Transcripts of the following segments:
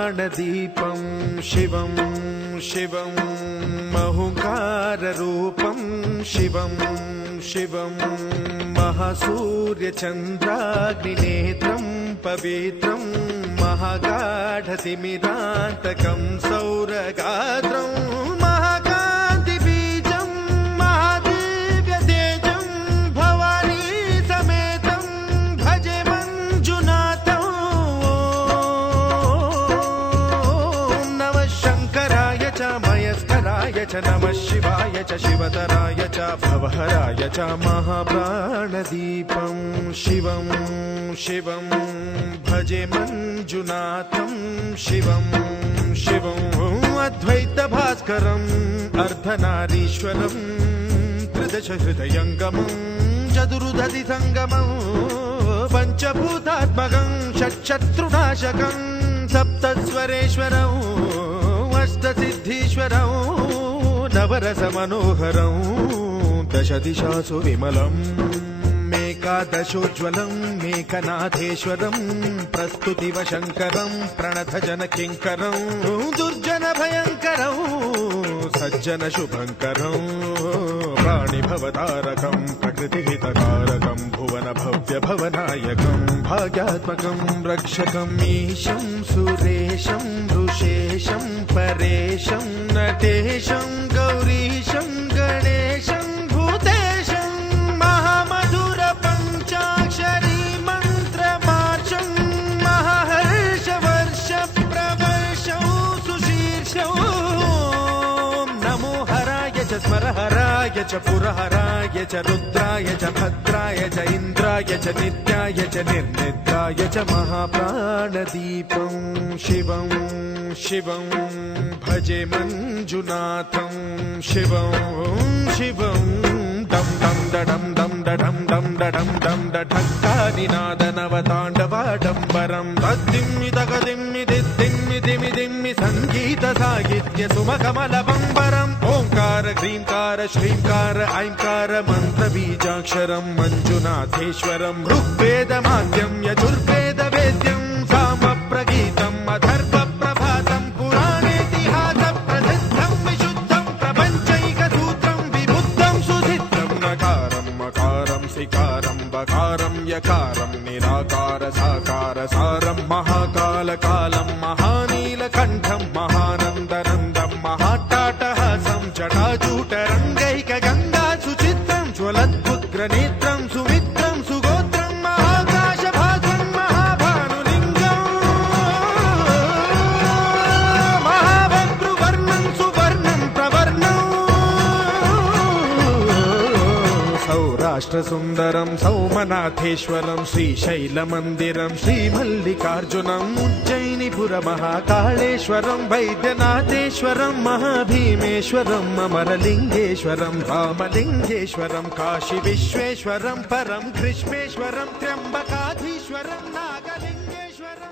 प्राणदीपं शिवं शिवं महुकाररूपं शिवं शिवं महासूर्यचन्द्राग्निनेत्रं पवित्रं महागाढतिमिरान्तकं सौरगात्रं महाकान्तिबीजं महादिव्यतेजं भवानी समेतं भजे मञ्जुनाथं। ॐ नमः शङ्कराय च मयस्कराय च नमः शिवाय च शिवतराय च भवहराय च महाप्राणदीपं शिवं शिवं भजे मञ्जुनाथं शिवं शिवं अद्वैतभास्करम् अर्धनारीश्वरं त्रिदशहृदयङ्गमं चतुर्दधिसङ्गमं पञ्चभूतात्मकं षट्शत्रुनाशकं सप्तस्वरेश्वरं अष्टसिद्धीश्वरं नवरसमनोहरं दशदिशासु विमलम् एकादशोज्ज्वलं मेघनाथेश्वरं प्रस्तुतिवशङ्करं प्रणतजनकिङ्करं दुर्जनभयङ्करं सज्जनशुभङ्करं प्राणिभवतारकं प्रकृतिहितकारकं भुवनभव्यभवनायकं भाग्यात्मकं रक्षकं ईशं सुरेशं ऋषेशं परेशं नटेशं गौरीशं गणेशं भूतेशं महामधुरपञ्चाक्षरी मन्त्रमार्चं महाहर्षवर्षप्रवर्षं सुशीर्षं नमो हराय च स्मरहराय च पुरहराय च रुद्राय च भद्राय च इन्द्राय च नित्याय च निर्निद्राय च महाप्राणदीपं शिवं शिवं भजे मञ्जुनाथं शिवं शिवं दं दं दडं दं दडं दं दडं दं डठक्कानिनादनवताण्डवाडम्बरं तद्दिम्मि तगदिम्मि दिद्दिम्मि दिमि दिम्मि सङ्गीतसाहित्य सुमकमलबम्बरम् ओङ्कार ह्रीङ्कार श्रीङ्कार ऐङ्कार मन्त्रबीजाक्षरं मञ्जुनाथेश्वरं ऋग्वेदमाद्यं यजुर्वेदवेद्यं सामप्रगीतम् अथर्वप्रभातं पुराणेतिहासप्रसिद्धं विशुद्धं प्रपञ्चैकसूत्रं विबुद्धं सुसिद्धं नकारं मकारं सिकारं बकारं यकारं निराकार साकार सारं महाकालकालं महानीलकण्ठं महानन्दनन्दं महाट्टाटहासं जटाजूटरङ्गैकगङ्गा सुचित्रं ज्वलद्भुग्रनेत्रं सुमित्रं सुगोत्रं महाकाशभासं महाभानुलिङ्गं महाभद्रुवर्णं सुवर्णं प्रवर्णं सौराष्ट्रसुन्दरं सौमनाथेश्वरं श्रीशैलमन्दिरं श्रीमल्लिकार्जुनम् उज्जयिनीपुरमहाकाळेश्वरं वैद्यनाथेश्वरं महाभीमेश्वरं अमरलिङ्गेश्वरं रामलिङ्गेश्वरं काशीविश्वेश्वरं परं ग्रीष्मेश्वरं त्र्यम्बकाधीश्वरं नागलिङ्गेश्वरं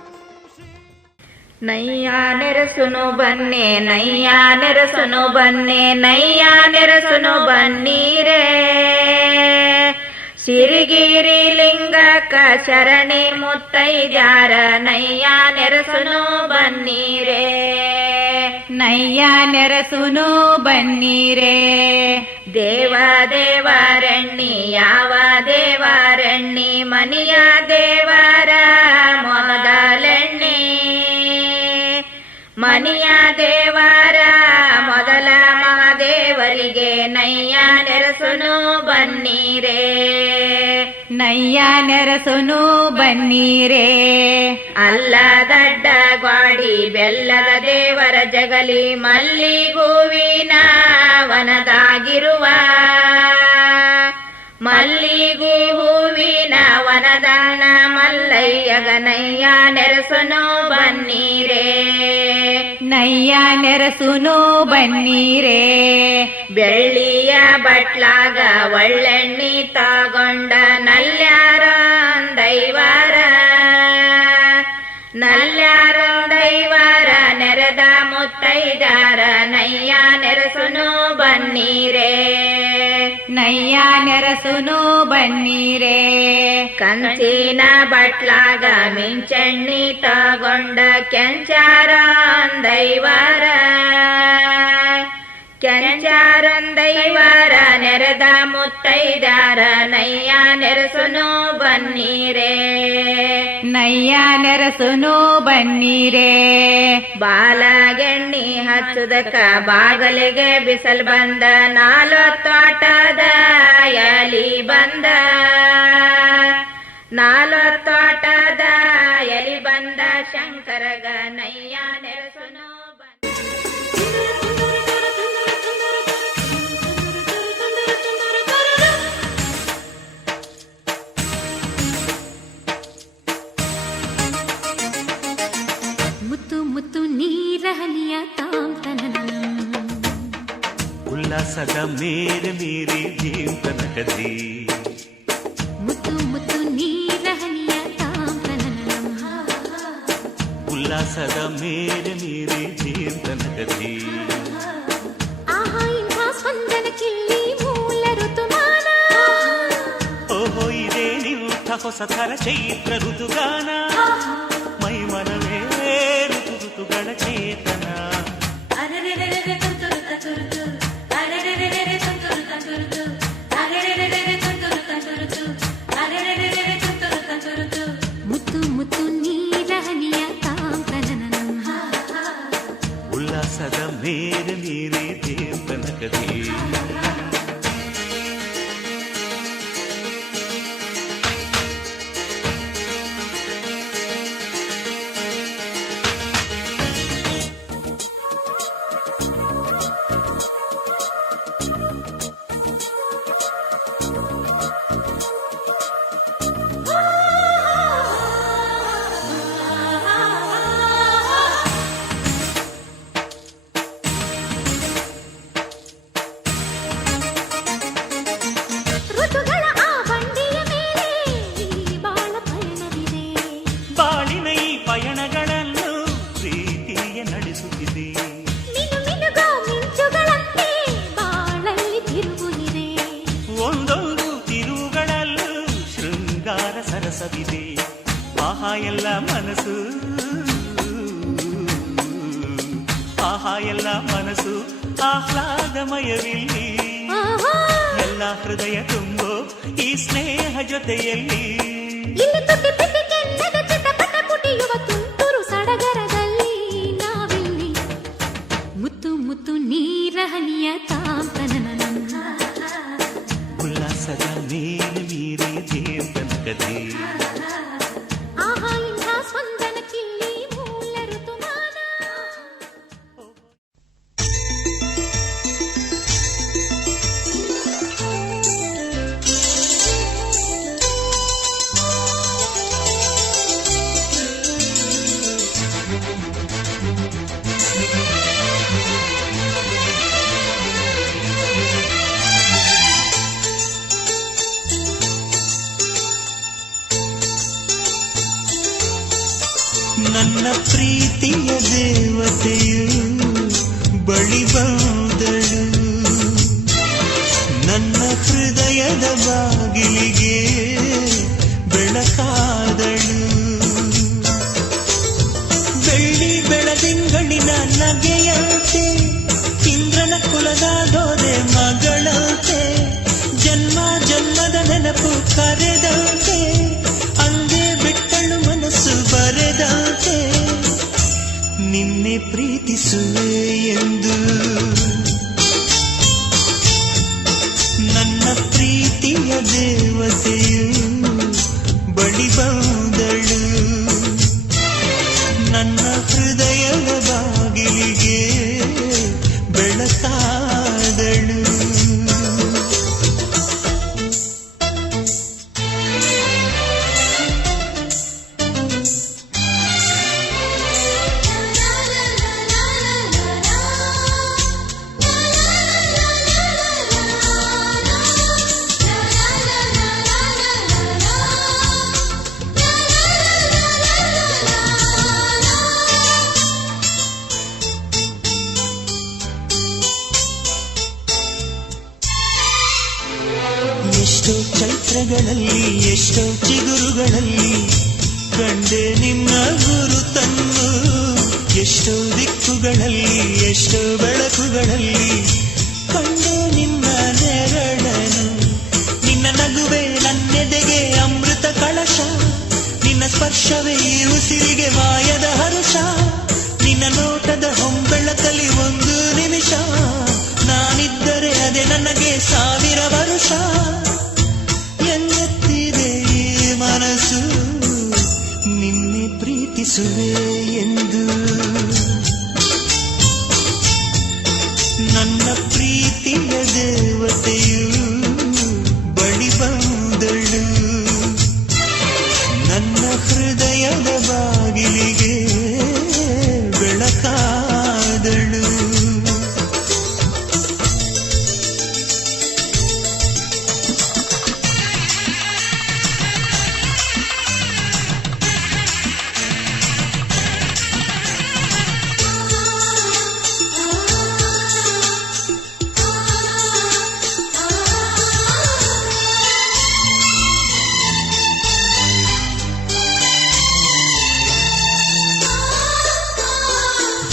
ನಯ್ಯ ನೆರಸುನು ಬನ್ನೆ ನಯ್ಯ ನೆರಸುನು ಬನ್ನೆ ನಯ್ಯ ನೆರಸುನು ಬನ್ನೀರೇ ಸಿರಿಗಿರಿ ಲಿಂಗಕ್ಕ ಶರಣಿ ಮುತ್ತೈದ್ಯಾರ ನಯ್ಯ ನೆರಸುನು ಬನ್ನೀರೇ ನಯ್ಯ ನೆರಸುನು ಬನ್ನೀರೇ ದೇವ ದೇವರಣ್ಣಿ ಯಾವ ದೇವರಣ್ಣಿ ಮನಿಯ ದೇವರ ಮೊದಲೆಣ್ಣಿ ಮನಿಯ ದೇವರ ಮೊದಲ ಮಹಾದೇವರಿಗೆ ನಯ್ಯ ನೆರಸುನು ಬನ್ನೀರೇ ನಯ್ಯ ನೆರಸುನು ಬನ್ನೀರೇ ಅಲ್ಲ ದಡ್ಡ ಗ್ವಾಡಿ ಬೆಲ್ಲದ ದೇವರ ಜಗಲಿ ಮಲ್ಲಿಗೂವಿನ ವನದಾಗಿರುವ ಮಲ್ಲಿಗೂ ಹೂವಿನ ವನದಣ್ಣ ಮಲ್ಲಯ್ಯಗ ನಯ್ಯ ನೆರಸುನು ಬನ್ನೀರೇ ನಯ್ಯ ನೆರಸುನು ಬನ್ನೀರೇ ಬೆಳ್ಳಿಯ ಬಟ್ಲಾಗ ಒಳ್ಳೆಣ್ಣಿ ತಗೊಂಡ ನಲ್ಯಾರ ದೈವಾರ ನಲ್ಯಾರ ದೈವಾರ ನೆರೆದ ಮುತ್ತೈದಾರ ನಯ್ಯ ನೆರಸುನು ಬನ್ನೀರೇ ನಯ್ಯ ನೆರಸುನು ಬನ್ನೀರೇ. ಕಂಚಿನ ಬಟ್ಲಾಗ ಮಿಂಚೆಣ್ಣಿ ತಗೊಂಡ ಕೆಂಚಾರೊಂದೈವಾರ ನೆರೆದ ಮುತ್ತೈದಾರ ನಯ್ಯ ನೆರಸುನು ಬನ್ನೀರೇ. ನಯ್ಯ ನೆರಸುನು ಬನ್ನೀರೇ. ಬಾಲಗೆಣ್ಣಿ ಹಚ್ಚುದಕ್ಕ ಬಾಗಲಿಗೆ ಬಿಸಲ್ ಬಂದ 4 ತೋಟದ ಎಲಿ ಬಂದ 4 ತೋಟದ ಎಲಿ ಬಂದ ಶಂಕರಗ ನಯ್ಯ ನೆರಸುನು ಮುತ್ತು ನೀರಹನಿಯ ಉಲ್ಲಾಸದ ಮೇರೆ ಮೀರಿ ಜೀವನಕದಿ ಮುತ್ತು ನೀರಹನಿಯ ಉಲ್ಲಾಸದ ಮೇರೆ ಮೀರಿ ಜೀವನಕದಿ. ಆಹಾ ಇಂಥ ಸ್ಪಂದನ ಕಿಲ್ಲಿ ಮೂಲ ಋತುಮಾನ. ಓಹೋ ಇದೇ ನಿಂಥ ಹೊಸ ಥರ ಚೈತ್ರ ಋತುಗಾನ. ಮೈ ಮನವೇ ಋತುಗಳ ಚೇತನ. ಮುತ್ತು ನೀರಹನಿಯ ಉಲ್ಲಾಸದ ಮೇರೆ ಮೀರಿ ದೇವನಕದಿ. ಸರಸವಿದೆ ಆಹಾ ಎಲ್ಲ ಮನಸ್ಸು ಆಹಾ ಎಲ್ಲ ಮನಸ್ಸು ಆಹ್ಲಾದಮಯವಿಲ್ಲಿ ಎಲ್ಲ ಹೃದಯ ತುಂಬೋ ಈ ಸ್ನೇಹ ಜೊತೆಯಲ್ಲಿ ತುಂತುರು ಸಡಗರದಲ್ಲಿ ನಾವಿಲ್ಲಿ ಮುತ್ತು ನೀರಹನಿಯ ಉಲ್ಲಾಸದ ಮೇಲೆ ಮೀರಿ ದೇವನಕದಿ. ಆಹಾ ಇಂಥ ಸ್ಪಂದನ ಕಿಲ್ಲಿ ಮೂಲ ಋತುಮಾನ. ನನ್ನ ಪ್ರೀತಿಯ ದೇವತೆಯು ಬಳಿ ಬಂದಳು, ನನ್ನ ಹೃದಯದ ಬಾಗಿಲಿಗೆ ಬೆಳಕಾದಳು. ಬೆಳ್ಳಿ ಬೆಳದಿಂಗಳಿನ ನಗೆಯಂತೆ, ಇಂದ್ರನ ಕುಲದ ದೊರೆ ಮಗಳಂತೆ, ಜನ್ಮ ಜನ್ಮದ ನೆನಪು ಕರೆದಂತೆ, ಅಂದೇ ಬಿಟ್ಟಳು ಮನಸ್ಸು ಬರೆದಂತೆ, ನಿನ್ನೆ ಪ್ರೀತಿಸುವೆ ಎಂದು. ನನ್ನ ಪ್ರೀತಿಯ ದೇವತೆಯು ಬಳಿ ಬಂದಳು, ನನ್ನ ಹೃದಯದ ಬಾಗಿಲಿಗೆ ಬೆಳಕಾದಳು. ಕ್ಷಣಗಳಲ್ಲಿ ಎಷ್ಟೋ ಚಿಗುರುಗಳಲ್ಲಿ ಕಂಡೆ ನಿನ್ನ ಗುರುತನ್ನು, ಎಷ್ಟೋ ದಿಕ್ಕುಗಳಲ್ಲಿ ಎಷ್ಟೋ ಬೆಳಕುಗಳಲ್ಲಿ ಕಂಡೆ ನಿನ್ನ ನೆರಳನು. ನಿನ್ನ ನಗುವೆ ನನ್ನೆದೆಗೆ ಅಮೃತ ಕಳಶ, ನಿನ್ನ ಸ್ಪರ್ಶವೇ ಈ ಉಸಿರಿಗೆ ಮಾಯದ ಹರುಷ. ನಿನ್ನ ನೋಟದ ಹೊಂಬೆಳಕಲಿ ಒಂದು ನಿಮಿಷ ನಾನಿದ್ದರೆ ಅದೇ ನನಗೆ 1000 ವರುಷ. ಎನ್ನುತ್ತಿದೆ ಈ ಮನಸ್ಸು ನಿನ್ನೆ ಪ್ರೀತಿಸುವೆ ಎಂದು. ನನ್ನ ಪ್ರೀತಿಯ ದೇವತೆಯು ಬಳಿ ಬಂದಳು, ನನ್ನ ಹೃದಯದ ಬಾಗಿಲಿಗೆ ಬೆಳಕಾದಳು.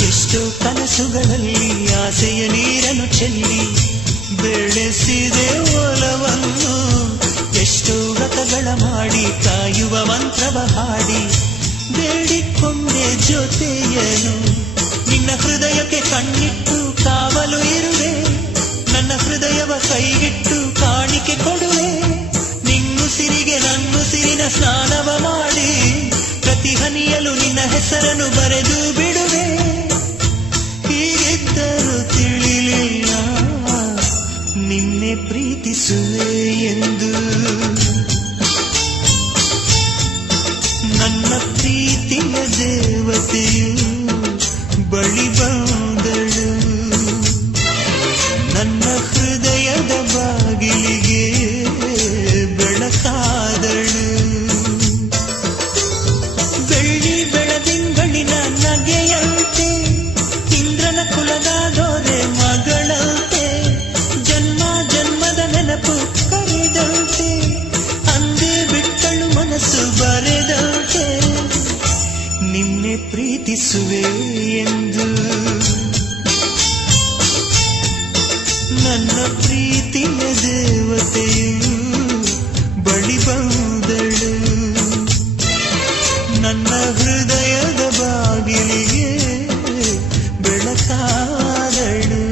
ಎಷ್ಟೋ ಕನಸುಗಳಲ್ಲಿ ಆಸೆಯ ನೀರನ್ನು ಚೆಲ್ಲಿ ಬೆಳೆಸಿದೆ ಒಲವನ್ನು, ಎಷ್ಟೋ ವ್ರತಗಳ ಮಾಡಿ ಕಾಯುವ ಮಂತ್ರವ ಹಾಡಿ ಬೇಡಿಕೊಂಡೆ ಜೊತೆಯನು. ನಿನ್ನ ಹೃದಯಕ್ಕೆ ಕಣ್ಣಿಟ್ಟು ಕಾವಲು ಇರುವೆ, ನನ್ನ ಹೃದಯವ ಕೈಗಿಟ್ಟು ಕಾಣಿಕೆ ಕೊಡುವೆ. ನಿನ್ನುಸಿರಿಗೆ ನನ್ನುಸಿರಿನ ಸ್ನಾನವ ಮಾಡಿ ಪ್ರತಿ ಹನಿಯಲು ನಿನ್ನ ಹೆಸರನ್ನು ಬರೆದು ಬಿಡುವೆ. ಹೀಗಿದ್ದರೂ ತಿಳಿಲಿಲ್ಲ ನಿನ್ನೆ ಪ್ರೀತಿಸುವೆ ಎಂದು. ನನ್ನ ಪ್ರೀತಿಯ ದೇವತೆಯು ಬಳಿ ಬಂದಳು, ನನ್ನ ಹೃದಯದ ಬಾಗಿಲಿಗೆ ಬೆಳಕಾದಳು. ಬೆಳ್ಳಿ ಬೆಳದಿಂಗಳಿನ ನಗೆಯಂತೆ, ಇಂದ್ರನ ಕುಲದ ದೊರೆ ಮಗಳಂತೆ, ಜನ್ಮ ಜನ್ಮದ ನೆನಪು ಕರೆದಂತೆ, ಅಂದೇ ಬಿಟ್ಟಳು ಮನಸ್ಸು ಬರೆದಂತೆ. ನಿನ್ನೆ ಪ್ರೀತಿಸುವೆ ಎಂದು. ನನ್ನ ಪ್ರೀತಿಯ ದೇವತೆಯು ಬಳಿ ಬಂದಳು, ನನ್ನ ಹೃದಯದ ಬಾಗಿಲಿಗೆ ಬೆಳಕಾದಳು.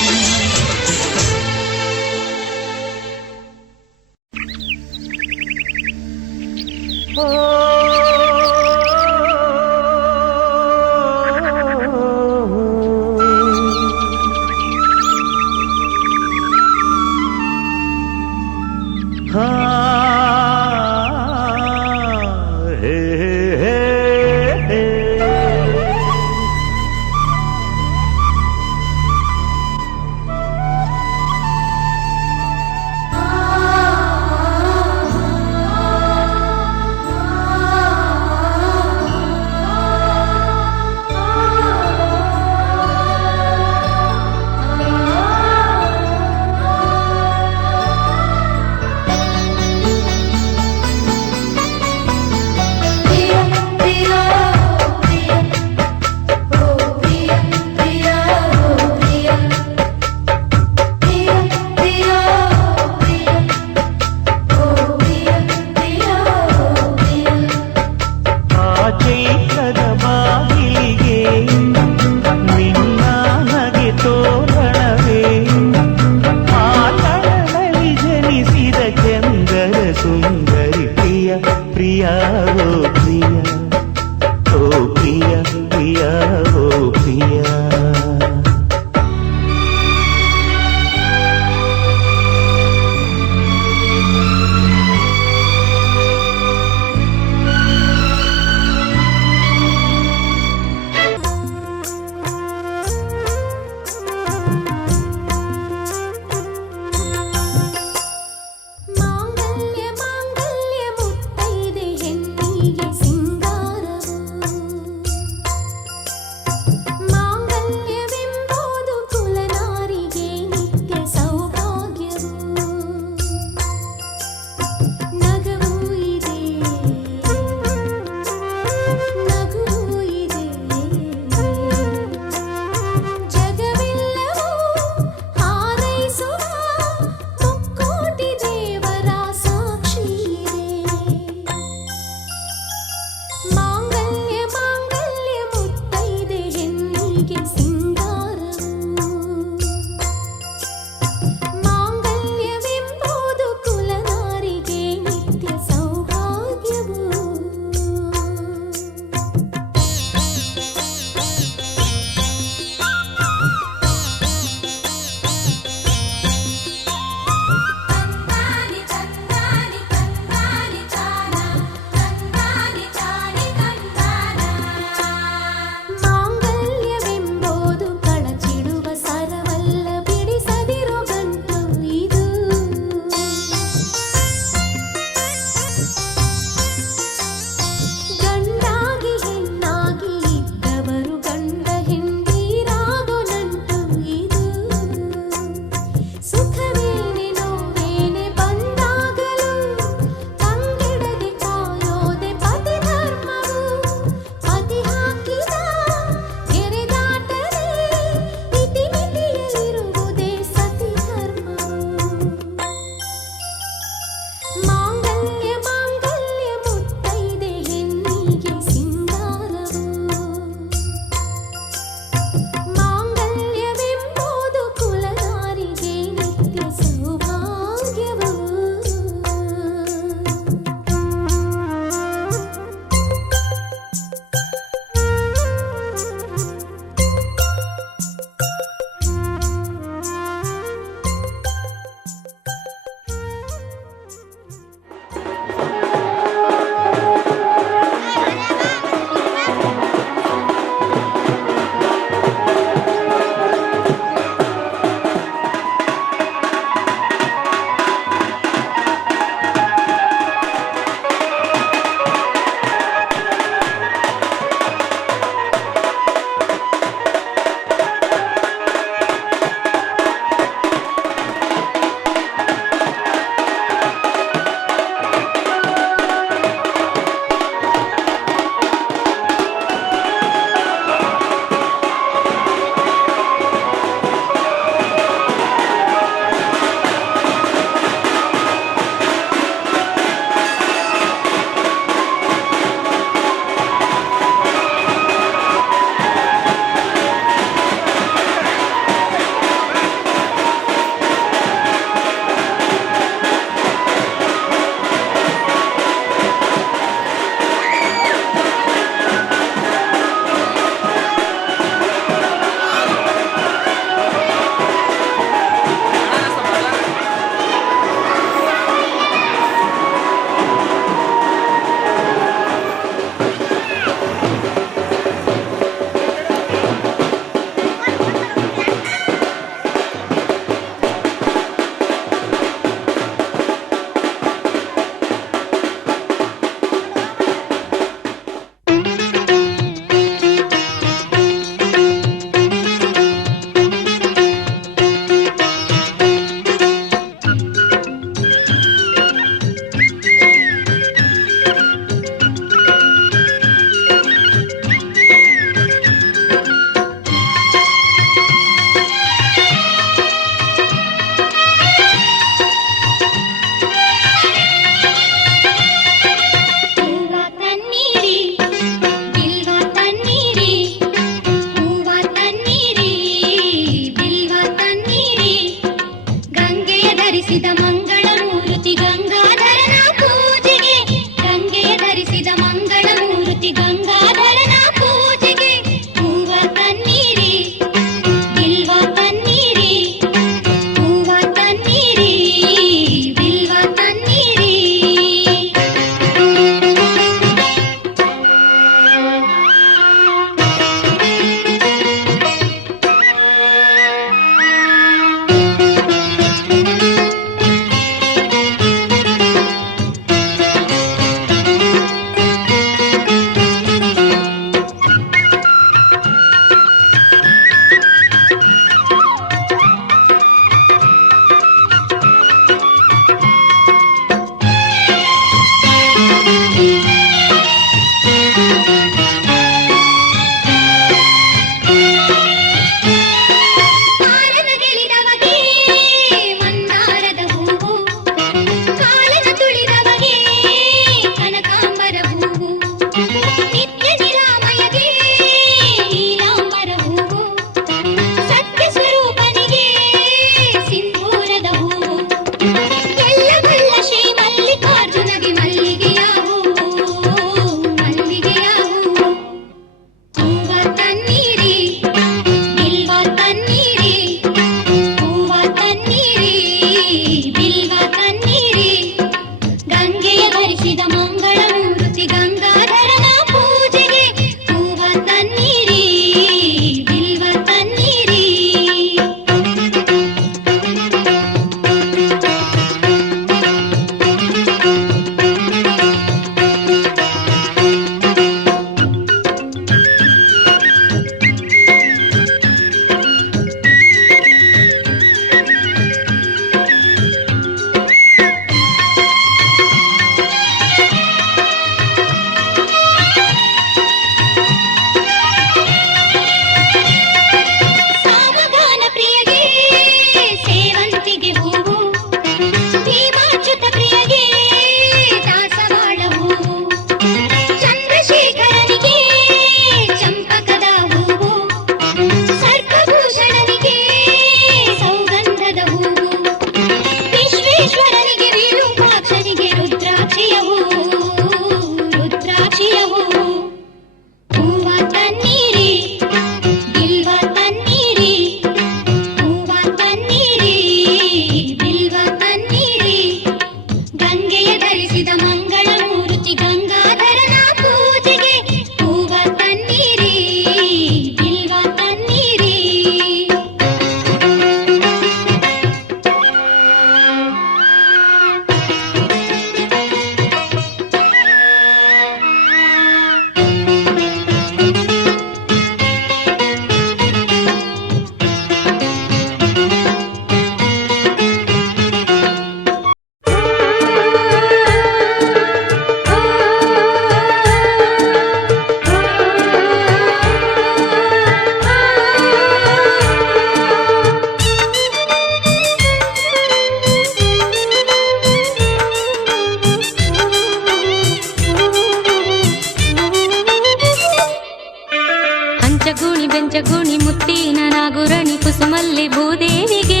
ಹಂಚಗುಣಿ ಮುತ್ತಿನ ನಾಗುರಣಿ ಕುಸುಮಲ್ಲಿ ಭೂದೇವಿಗೆ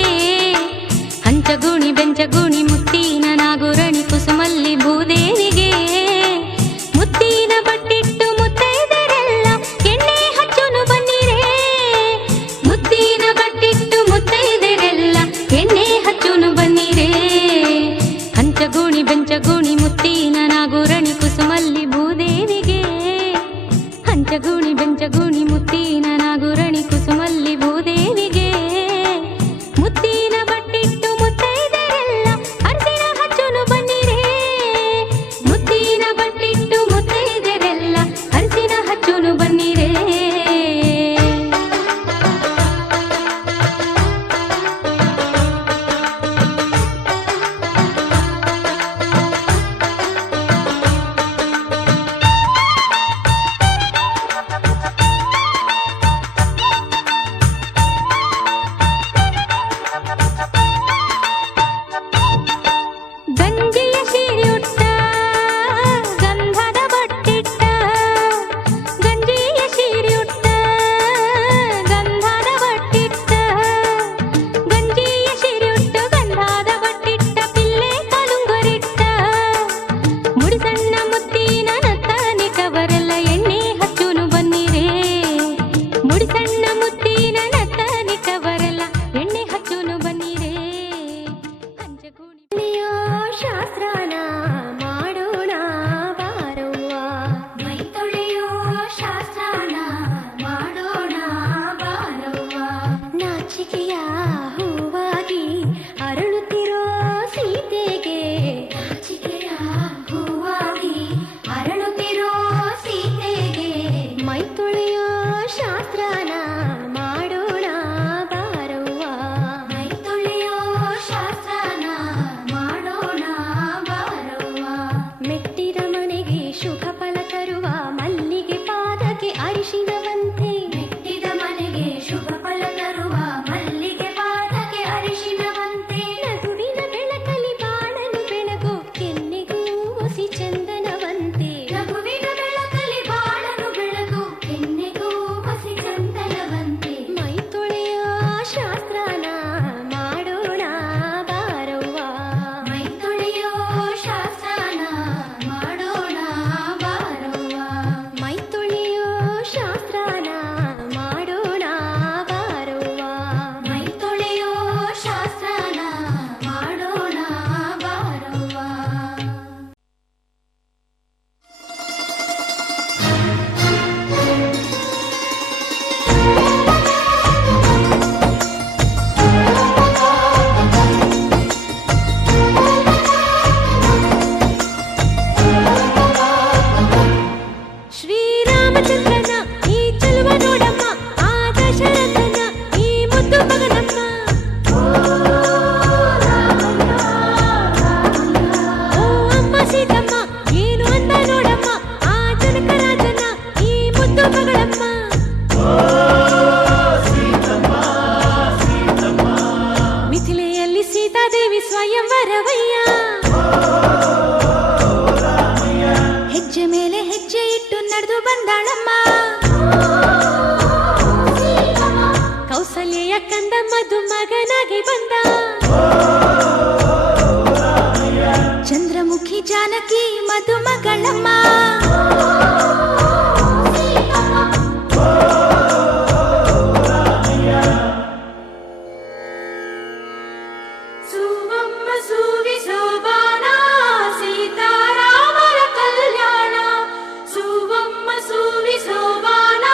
ಹಂಚಗುಣಿ ಬೆಂಚಗುಣಿ ಮುತ್ತಿನ ನಾಗುರಣಿ ಕುಸುಮಲ್ಲಿ ಭೂದೇವಿಗೆ ಮುತ್ತಿನ ಬಟ್ಟಿಟ್ಟು ಮುತ್ತೈದೆರೆಲ್ಲ ಎಣ್ಣೆ ಹಚ್ಚುನು ಬನ್ನಿರೇ ಮುತ್ತಿನ ಬಟ್ಟಿಟ್ಟು ಮುತ್ತೈದೆರೆಲ್ಲ ಎಣ್ಣೆ ಹಚ್ಚುನು ಬನ್ನಿರೇ ಹಂಚಗುಣಿ ಬೆಂಚಗುಣಿ ಮುತ್ತಿನ ನಾಗುರಣಿ ಕುಸುಮಲ್ಲಿ ಭೂದೇವಿಗೆ ಹಂಚಗುಣಿ ಬೆಂಚಗುಣಿ ಮುತ್ತಿನ ನಾಗುರಣಿ ಕುಸುಮಲ್ಲಿ ಭೂದೇವಿಗೆ ಮುತ್ತಿನ ಬಟ್ಟಿಟ್ಟು ಮುತ್ತೈದೆರೆಲ್ಲ ಅರ್ಸಿನ ಹಚ್ಚುನು ಬನ್ನಿರೇ ಮುತ್ತಿನ ಬಟ್ಟಿಟ್ಟು ಮುತ್ತೈದೆರೆಲ್ಲ ಅರ್ಸಿನ ಹಚ್ಚುನು ಬನ್ನಿರೇ ಗಂಜಿಯ ಸೀರೆಯುಟ್ಟ ಗಂಧದ ಬಟ್ಟಿಟ್ಟ ಗಂಜಿಯ ಸೀರೆಯುಟ್ಟ ಗಂಧದ ಬಟ್ಟಿಟ್ಟ ಗಂಜಿಯ ಸೀರೆಯುಟ್ಟ ಗಂಧದ ಬಟ್ಟಿಟ್ಟ ಪಿಲ್ಲೆ ಕಲುಂಗರಿಟ್ಟ ಮುಡಿಸಣ್ಣ ಮುತ್ತಿನ ನತ್ತನಿಟ್ಟವರೆಲ್ಲ ಎಣ್ಣೆ ಹಚ್ಚುನು ಬನ್ನಿರೇ ಮುಡಿಸಣ್ಣ ಮುತ್ತಿನ ನತ್ತನಿಟ್ಟವರೆಲ್ಲ ಎಣ್ಣೆ ಹಚ್ಚುನು ಬನ್ನಿರೇ ಹಂಚಗುಣಿ ಶಾಸ್ತ್ರನ ಮಾಡೋಣ ಬಾರವ್ವ ಮೈ ತೊಳೆಯೋ ಶಾಸ್ತ್ರನ ಮಾಡೋಣ ಬಾರವ್ವ ನಾಚಿಕೆಯ ಹೂವಾಗಿ ಅರಳುತ್ತಿರೋ ಸೀತೆಗೆ ನಾಚಿಕೆಯ ಹೂವಾಗಿ ಅರಳುತ್ತಿರೋ ಸೀತೆಗೆ ಮೈ ತೊಳೆಯೋ ಶಾಸ್ತ್ರನ ಮಾಡೋಣ ಬಾರವ್ವ ಮೈ ತೊಳೆಯೋ ಶಾಸ್ತ್ರನ ಮಾಡೋಣ ಬಾರವ್ವ ಮೆಟ್ಟಿದ ಮನೆಗೆ ಶುಭ ಫಲ ತರುವ ಮಲ್ಲಿಗೆ ಪಾದಕ್ಕೆ ಅರಿಶಿನವಂತೆ ಮೆಟ್ಟಿದ ಮನೆಗೆ ಶುಭ ಫಲ ತರುವ ಮಲ್ಲಿಗೆ ಪಾದಕ್ಕೆ ಅರಿಶಿನವಂತೆ ನಗುವಿನ ಬೆಳಕಲಿ ಬಾಳಲು ಬೆಳಗು ಕೆನ್ನೆಗೂ ಹೊಸಿ ಚಂದನವಂತೆ ನಗುವಿನ ಬೆಳಕಲಿ ಬಾಳಲು ಬೆಳಗು ಕೆನ್ನೆಗೂ ಹೊಸಿ ಚಂದನವಂತೆ ಮೈ ತೊಳೆಯೋ ಶಾಸ್ತ್ರನ ಮಾಡೋಣ ಬಾರವ್ವ ಮೈ ತೊಳೆಯೋ ಶಾಸ್ತ್ರನ ಮಾಡೋಣ ಬಾರವ್ವ ಮೈ ತೊಳೆಯೋ ಶಾಸ್ತ್ರನ ಮಾಡೋಣ ಬಾರವ್ವ ಮೈ ತೊಳೆಯೋ ಶಾಸ್ತ್ರನ ಮಾಡೋಣ ಬಾರವ್ವ ಶ್ರೀರಾಮಚಂದ್ರನ ಈ ಚೆಲುವ ನೋಡಮ್ಮ ಆ ದಶರಥನ ಈ ಮುದ್ದು ಮಗನಮ್ಮ ಓ ಅಮ್ಮ ಸೀತಮ್ಮ ಏನು ಅಂದ ನೋಡಮ್ಮ ಆ ಜನಕರಾಜನ ಈ ಮುದ್ದು ಮಗಳಮ್ಮ ಮಿಥಿಲೆಯಲ್ಲಿ ಸೀತಾದೇವಿ ಸ್ವಯಂವರವಯ್ಯ ಹೆಜ್ಜೆ ಮೇಲೆ ಹೆಜ್ಜೆ ಇಟ್ಟು ನಡೆದು ಬಂದಾಳಮ್ಮ ಕೌಸಲ್ಯ ಕಂದ ಮಧು ಮಗನಾಗಿ ಬಂದ ಚಂದ್ರಮುಖಿ ಜಾನಕಿ ಮಧು ಮಗಳಮ್ಮ ಸುವಮ್ಮ ಸುವಿ ಸೋಬಾನ ಸೀತಾರಾಮರ ಕಲ್ಯಾಣ ಸುವಮ್ಮ ಸುವಿ ಸೋಬಾನ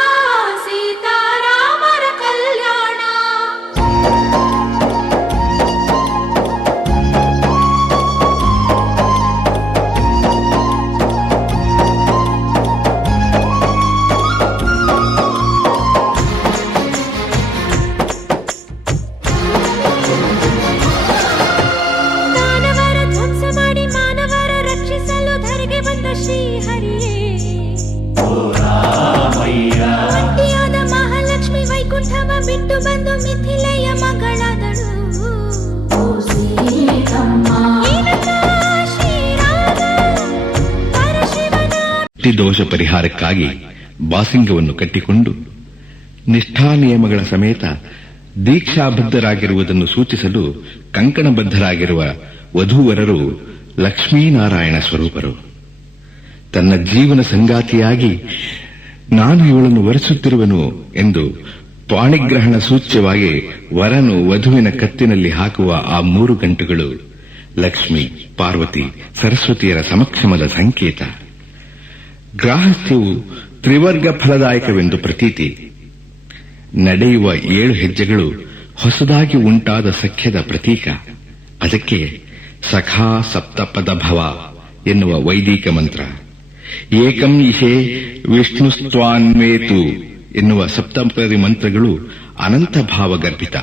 ಸೀತಾರಾಮರ ಕಲ್ಯಾಣ ದೋಷ ಪರಿಹಾರಕ್ಕಾಗಿ ಬಾಸಿಂಗವನ್ನು ಕಟ್ಟಿಕೊಂಡು ನಿಷ್ಠಾ ನಿಯಮಗಳ ಸಮೇತ ದೀಕ್ಷಾಬದ್ಧರಾಗಿರುವುದನ್ನು ಸೂಚಿಸಲು ಕಂಕಣಬದ್ಧರಾಗಿರುವ ವಧೂವರರು ಲಕ್ಷ್ಮೀನಾರಾಯಣ ಸ್ವರೂಪರು. ತನ್ನ ಜೀವನ ಸಂಗಾತಿಯಾಗಿ ನಾನು ಇವಳನ್ನು ವರಿಸುತ್ತಿರುವೆನು ಎಂದು ಪಾಣಿಗ್ರಹಣ ಸೂಚ್ಯವಾಗಿ ವರನು ವಧುವಿನ ಕತ್ತಿನಲ್ಲಿ ಹಾಕುವ ಆ 3 ಗಂಟುಗಳು ಲಕ್ಷ್ಮಿ, ಪಾರ್ವತಿ, ಸರಸ್ವತಿಯರ ಸಮಕ್ಷಮದ ಸಂಕೇತ. ಗ್ರಾಹಸ್ಥ್ಯವು ತ್ರಿವರ್ಗ ಫಲದಾಯಕವೆಂದು ಪ್ರತೀತಿ. ನಡೆಯುವ 7 ಹೆಜ್ಜೆಗಳು ಹೊಸದಾಗಿ ಉಂಟಾದ ಸಖ್ಯದ ಪ್ರತೀಕ. ಅದಕ್ಕೆ ಸಖಾ ಸಪ್ತಪದ ಭವ ಎನ್ನುವ ವೈದಿಕ ಮಂತ್ರ, ಏಕಂ ಇಶೇ ವಿಷ್ಣುಸ್ತ್ವಾನ್ವೇತು ಎನ್ನುವ ಸಪ್ತಪದಿ ಮಂತ್ರಗಳು ಅನಂತ ಭಾವಗರ್ಭಿತ.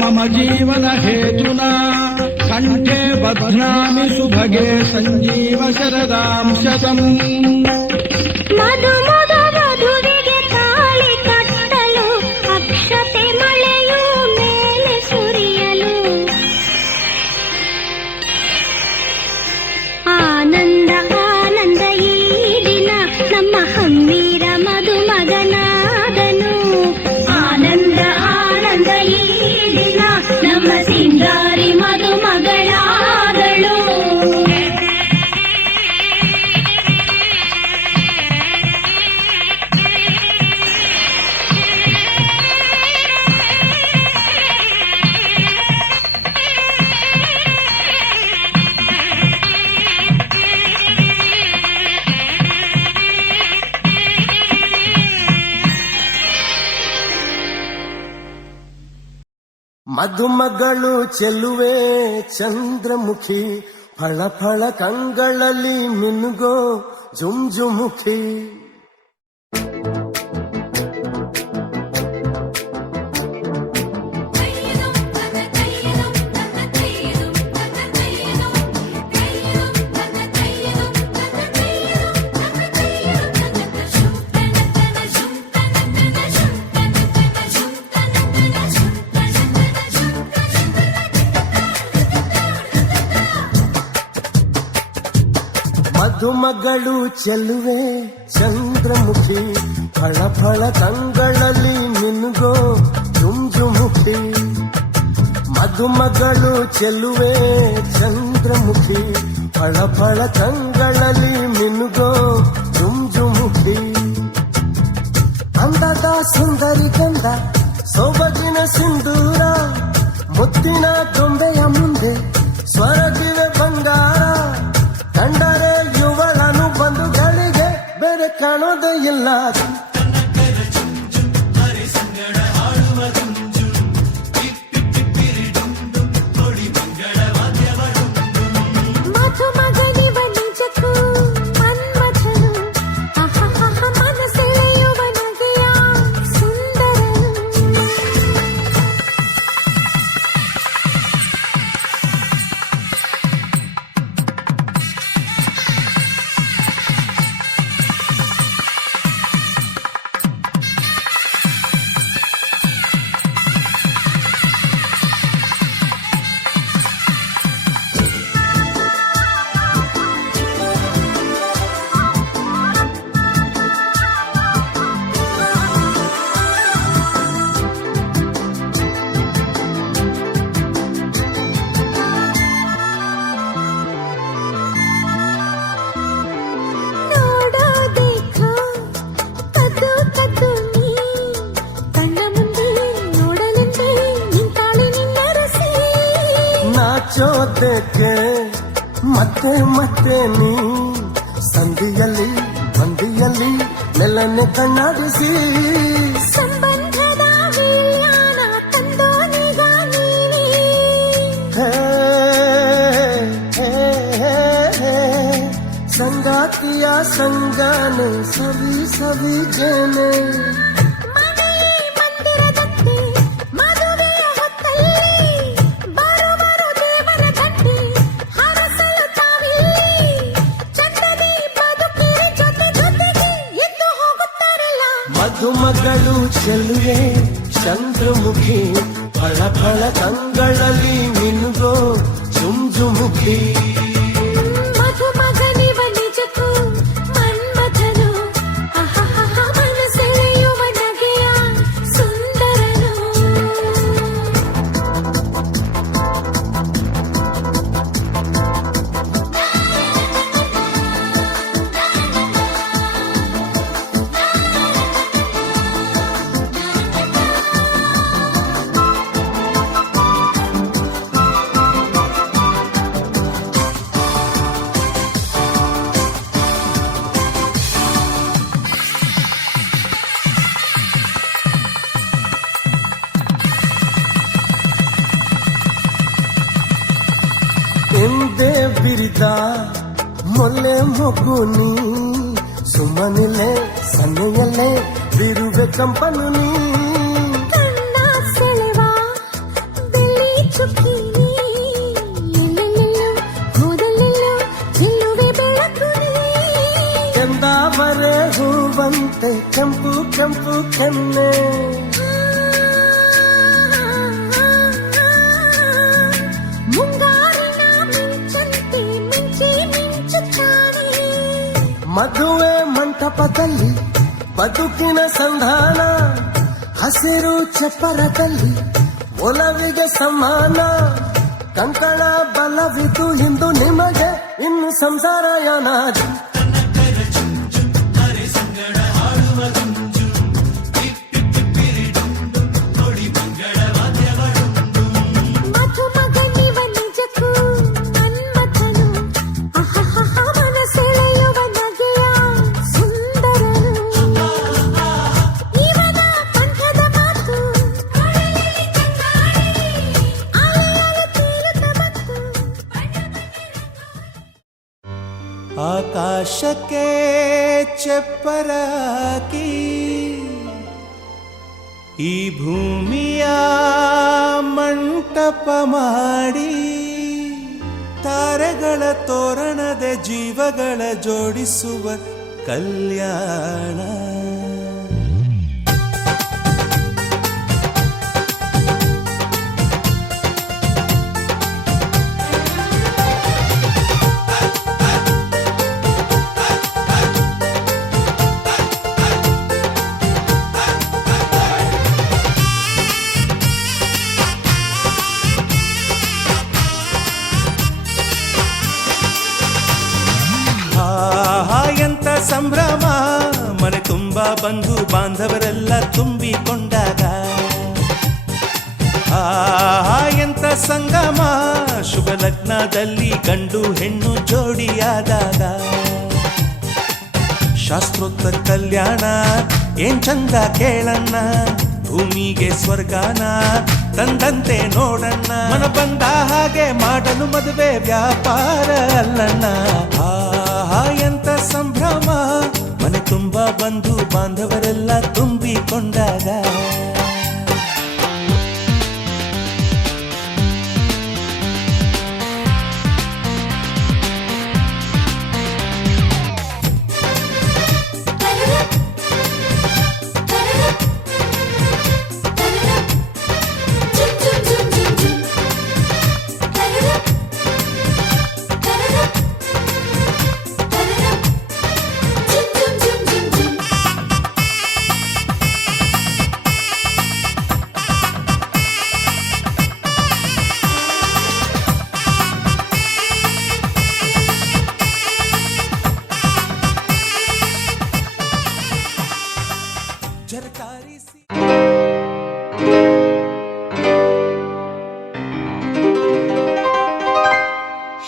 मम जीवन हेतुना कंठे बध्नामि सुभगे संजीव शरदां शतम् मधु मधु मधुविगे ताಳಿ ಕಟ್ಟಲು ಅಕ್ಷತೆ ಮಳೆಯು ಮೇಲೆ ಸುರಿಯಲು ಆನಂದ ಆನಂದ ಈ ದಿನ ನಮ್ಮ ಹಮ್ಮೀರ ಮಧುಮಗನಾದನು ಆನಂದ ಆನಂದ ಈ ದಿನ ನಮ್ಮ ಸಿಂಗಾರಿ ಮಧುಮಗಳಾದಳು ಮಧುಮಗಳು ಚೆಲುವೆ ಚಂದ್ರಮುಖಿ ಫಳ ಫಳ ಕಂಗಳಲ್ಲಿ ಮಿನುಗೋ ಜುಂಜುಮುಖಿ ಮಧುಮಗಳು ಚೆಲುವೆ ಚಂದ್ರಮುಖಿ ಫಳ ಫಳ ಕಂಗಳಲ್ಲಿ ಮಿನುಗೋ ಜುಂಜುಮುಖಿ ಮಧುಮಗಳು ಚೆಲುವೆ ಚಂದ್ರಮುಖಿ ಫಳ ಫಳ ಕಂಗಳಲ್ಲಿ ಮಿನುಗೋ ಜುಂಜುಮುಖಿ ಅಂದದ ಸುಂದರಿ ಗಂಧ ಸೊಬಗಿನ ಸಿಂಧೂರ ಮುತ್ತಿನ ಗೊಂಬೆಯ ಮುಂದೆ ಸ್ವರಗಿವೆ ಬಂಗಾರ ಕಂಡರೆ ಯುವಳನು ಬಂಧುಗಳಿಗೆ ಬೇರೆ ಕಾಣೋದೇ ಇಲ್ಲ ಮಧುಮಗನಿವ ನಿಜಕ್ಕೂ ಮನ್ಮಥನು ಮನಸೆಳೆಯುವ ನಗೆಯ ಸುಂದರನು ನಾಚೋದಕ್ಕೆ ಮತ್ತೆ ಮತ್ತೆ ನೀ ಸಂಧಿಯಲ್ಲಿ ಬಂದಿಯಲ್ಲಿ ಮೆಲ್ಲನೆ ಕಣ್ಣಾಡಿಸಿ ಸಂಬಂಧದ ವಿಳ್ಯಾಣ ತಂದೋನಿಗ ನೀನೇ ಹೇ, ಹೇ, ಹೇ, ಹೇ. ಸಂಗಾತಿಯ ಸಂಗಾನೆ ಸವಿ ಸವಿ ಜೇನೆ ಮಧುಮಗಳು ಚೆಲುವೆ ಚಂದ್ರಮುಖಿ ಫಳ ಫಳ ಕಂಗಳಲ್ಲಿ ಮಿನುಗೋ ಜುಂಜುಮುಖಿ ಮಧುಮಗನಿವ ನಿಜಕ್ಕೂ ಮನ್ಮಥನು ಮನಸೆಳೆಯುವ ನಗೆಯ ಸುಂದರನು ಎಂದೇ ಬಿರಿದ ಮೊಲ್ಲೆ ಮಗುನಿ ಸುಮ್ಮನಿಲೆ ಸನ್ನೆಯಲ್ಲೇ ಬಿರುವೆ ಕಂಪನು ನೀ ಕಣ್ಣ ಸೆಳೆವ ಬೆಳ್ಳಿ ಚುಕ್ಕಿ ನೀ ಎಲ್ಲೆಲ್ಲೆಲ್ಲೋ ಹೋದಲ್ಲೆಲ್ಲೋ ಚೆಲ್ಲುವೆ ಬೆಳಕು ನೀ ಕೆಂದಾವರೆ ಹೂವಂತೆ ಕೆಂಪು ಕೆಂಪು ಕೆನ್ನೆ ಮುಂಗಾರಿನ ಮಿಂಚಂತೆ ಮಿಂಚಿ ಮಿಂಚುತ್ತಾನೆ ಮದುವೆ ಮಂಟಪದಲ್ಲಿ ಬದುಕಿನ ಸಂಧಾನ ಹಸಿರು ಚಪ್ಪರದಲ್ಲಿ ಒಲವಿಗೆ ಸಮಾನ ಕಂಕಣ ಬಲವಿದು ಇಂದು ನಿಮಗೆ ಇನ್ನು ಸಂಸಾರ ಯಾನಾದ ಮಧುಮಗನಿವ ನಿಜಕ್ಕೂ ಮನ್ಮಥನು ಮನಸೆಳೆಯುವ ನಗೆಯ ಸುಂದರನು ಇವನ ಕಂಠದ ಮಾತು ಚೆಪ್ಪರ ಹಾಕಿ ಈ ಭೂಮಿಯ ಮಂಟಪ ಮಾಡಿ ತಾರೆಗಳ ತೋರಣದ ಜೀವಗಳ ಜೋಡಿಸುವ ಕಲ್ಯಾಣ. ಎಂತ ಸಂಭ್ರಮ, ಮನೆ ತುಂಬ ಬಂಧು ಬಾಂಧವರೆಲ್ಲ ತುಂಬಿಕೊಂಡಾಗ. ಎಂತ ಸಂಗಮ, ಶುಭ ಲಗ್ನದಲ್ಲಿ ಗಂಡು ಹೆಣ್ಣು ಜೋಡಿಯಾದಾಗ. ಶಾಸ್ತ್ರೋತ್ತರ ಕಲ್ಯಾಣ ಏನ್ ಚಂದ ಕೇಳಣ್ಣ, ಭೂಮಿಗೆ ಸ್ವರ್ಗಾನ ತಂದಂತೆ ನೋಡಣ್ಣ. ಮನ ಬಂದ ಹಾಗೆ ಮಾಡಲು ಮದುವೆ ವ್ಯಾಪಾರ ಅಲ್ಲಣ್ಣ. ಎಂತ ಸಂಭ್ರಮ, ಮನೆ ತುಂಬ ಬಂಧು ಬಾಂಧವರೆಲ್ಲ ತುಂಬಿಕೊಂಡಾಗ.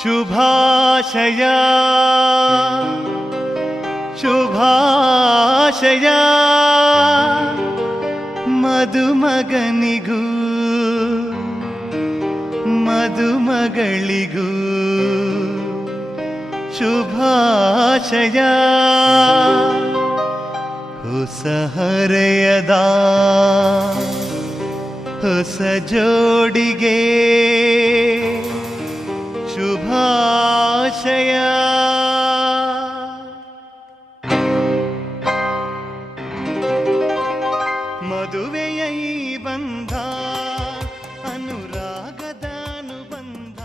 ಶುಭಾಶಯ ಶುಭಾಶಯ ಮದುಮಗನಿಗೂ ಮದುಮಗಳಿಗೂ ಶುಭಾಶಯ. ಹೊಸ ಹರೆಯದ ಹೊಸ ಜೋಡಿಗೆ ಶುಭಾಶಯ. ಮದುವೆಯ ಈ ಬಂಧ ಅನುರಾಗದ ಅನುಬಂಧ.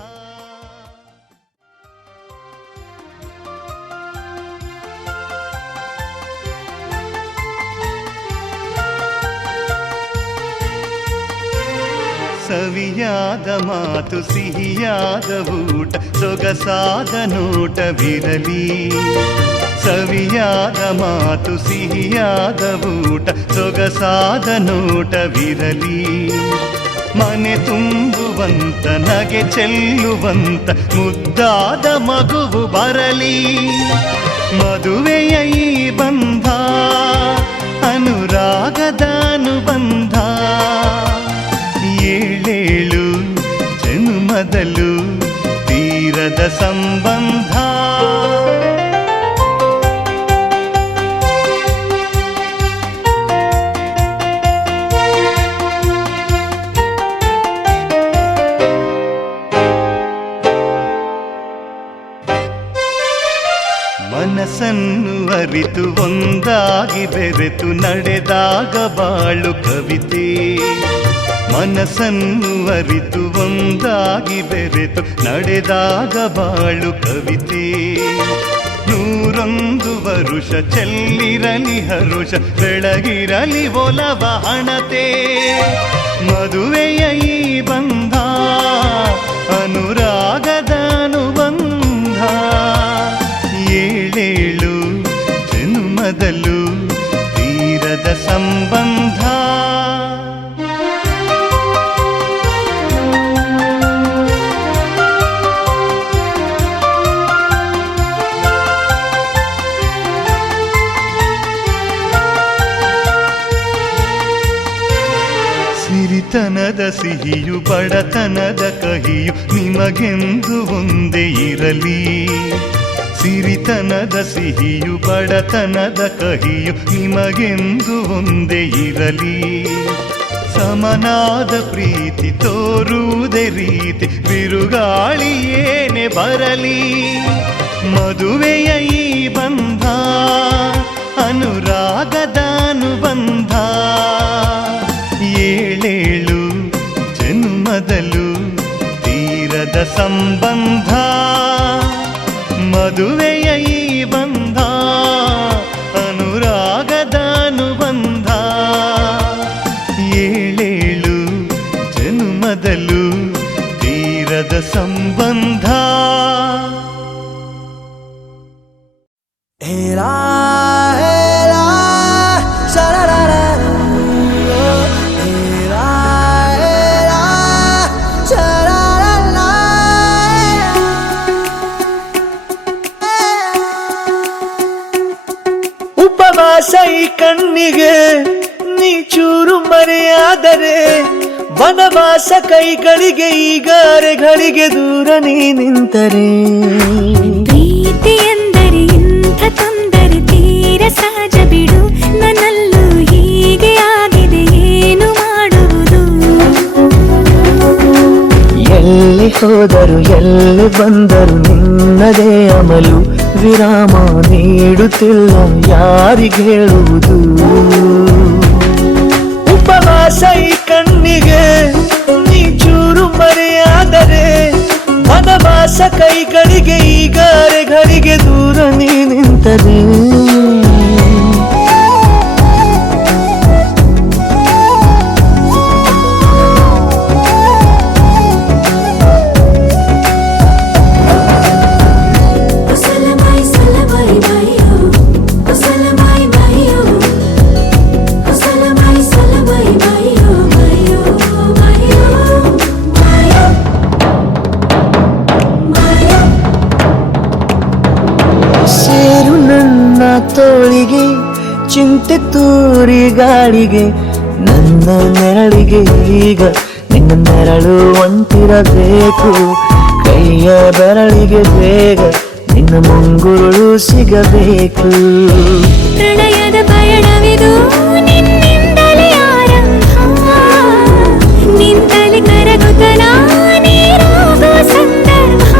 ಸವಿಯಾದ ಮಾತು ಸಿಹಿಯಾದ ಊಟ ಸೊಗಸಾದ ನೋಟವಿರಲಿ. ಸವಿಯಾದ ಮಾತು ಸಿಹಿಯಾದ ಊಟ ಸೊಗಸಾದ ನೋಟವಿರಲಿ. ಮನೆ ತುಂಬುವಂತ ನಗೆ ಚೆಲ್ಲುವಂತ ಮುದ್ದಾದ ಮಗುವು ಬರಲಿ. ಮದುವೆಯ ಈ ಬಂಧ ಅನುರಾಗದ ಅನುಬಂಧ. ಏಳೇಳು ಜನ್ಮದಲ್ಲೂ ತೀರದ ಸಂಬಂಧ. ಮನಸ್ಸನ್ನು ಅರಿತು ಒಂದಾಗಿ ಬೆರೆತು ನಡೆದಾಗ ಬಾಳು ಕವಿತೆ. ಮನಸ್ಸನ್ನು ಅರಿತು ಒಂದಾಗಿ ಬೆರೆತು ನಡೆದಾಗ ಬಾಳು ಕವಿತೆ. 101 ವರುಷ ಚೆಲ್ಲಿರಲಿ ಹರುಷ ಬೆಳಗಿರಲಿ ಒಲವ ಹಣತೆ. ಮದುವೆಯ ಈ ಬಂಧ ಅನುರಾಗದ ಅನುಬಂಧ. ಏಳೇಳು ಜನ್ಮದಲ್ಲೂ ತೀರದ ಸಂಬಂಧ. ಸಿರಿತನದ ಸಿಹಿಯು ಬಡತನದ ಕಹಿಯು ನಿಮಗೆಂದು ಒಂದೇ ಇರಲಿ. ಸಿರಿತನದ ಸಿಹಿಯು ಬಡತನದ ಕಹಿಯು ನಿಮಗೆಂದು ಒಂದೇ ಇರಲಿ. ಸಮನಾದ ಪ್ರೀತಿ ತೋರುವುದೇ ರೀತಿ ಬಿರುಗಾಳಿ ಏನೇ ಬರಲಿ. ಮದುವೆಯ ಈ ಬಂಧ ಅನುರಾಗದ ಅನುಬಂಧ, ಏಳೇಳು ಜನ್ಮದಲ್ಲೂ ತೀರದ ಸಂಬಂಧ. ಮದುವೆಯ ಈ ಬಂಧ ಅನುರಾಗದ ಅನುಬಂಧ, ಏಳೇಳು ಜನ್ಮದಲ್ಲೂ ತೀರದ ಸಂಬಂಧ. ಹೇರಾ ಹೇರಾ ಶರರರ ಹೇರಾ ಹೇರಾ ಶರರರ. ಉಪವಾಸ ಈ ಕಣ್ಣಿಗೆ ನೀ ಚೂರು ಮರೆಯಾದರೆ, ವನವಾಸ ಕೈಗಳಿಗೆ ಈಗಾರೆಗಳಿಗೆ ದೂರ ನೀ ನಿಂತರೆ. ಪ್ರೀತಿ ಎಂದರೆ ಇಂಥ ತೊಂದರೆ ತೀರ ಸಹಜ ಬಿಡು, ನನ್ನಲ್ಲೂ ಹೀಗೆ ಆಗಿದೆ ಏನು ಮಾಡುವುದು. ಎಲ್ಲಿ ಹೋದರು ಎಲ್ಲಿ ಬಂದರು ನಿನ್ನದೇ ಅಮಲು, ವಿರಾಮ ನೀಡುತ್ತಿಲ್ಲ ಯಾರಿಗೆ ಹೇಳುವುದು. ಉಪವಾಸ ಈ ಕಣ್ಣಿಗೆ ನೀ ಚೂರು ಮರೆಯಾದರೆ, ವನವಾಸ ಕೈಗಳಿಗೆ ಈಗಾರೆಗಳಿಗೆ ದೂರ ನೀ ನಿಂತರೆ. ತೋಳಿಗೆ ಚಿಂತೆ ತೂರಿ ಗಾಳಿಗೆ, ನನ್ನ ನೆರಳಿಗೆ ಈಗ ನಿನ್ನ ನೆರಳು ಒಂಟಿರಬೇಕು. ಕೈಯ ಬೆರಳಿಗೆ ಬೇಗ ನಿನ್ನ ಮುಂಗುರುಳು ಸಿಗಬೇಕು. ಪ್ರಣಯದ ಪಯಣವಿದು ನಿನ್ನಿಂದಲೇ ಆರಂಭ, ನಿಂತಲೇ ಕರಗುತ್ತಲ ನೀರಾಗುವ ಸಂದರ್ಭ.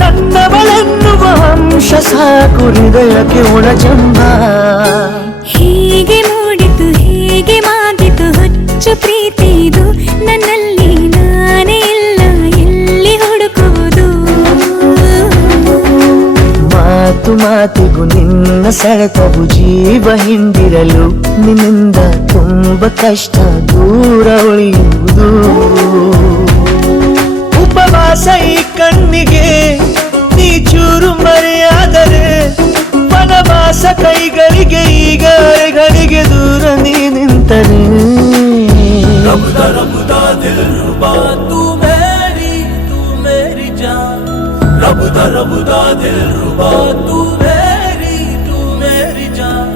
ನನ್ನವಳೆನ್ನುವ ಅಂಶ ಸಾಕು ಹೃದಯಕ್ಕೆ ಒಳಜಂಬ. ಹೀಗೆ ಮೂಡಿತು ಹೀಗೆ ಮಾಗಿತು ಹುಚ್ಚು ಪ್ರೀತಿ ಇದು, ನನ್ನಲ್ಲಿ ನಾನೇ ಇಲ್ಲ ಎಲ್ಲಿ ಹುಡುಕುವುದು. ಮಾತು ಮಾತಿಗೂ ನಿನ್ನ ಸೆಳೆತವು ಜೀವ ಹಿಂದಿರಲು, ನಿನ್ನಿಂದ ತುಂಬ ಕಷ್ಟ ದೂರ ಉಳಿಯುವುದು. ಉಪವಾಸ ಈ ಕಣ್ಣಿಗೆ ನೀ ಚೂರು ಮರೆಯಾದರೆ, ವನವಾಸ ಕೈಗಳಿಗೆ ಈಗಾರೆಗಳಿಗೆ ದೂರ ನೀ ನಿಂತರೆ. रबुदा रबुदा दिलरुबा तू मेरी जान. रबुदा रबुदा दिलरुबा तू मेरी जान.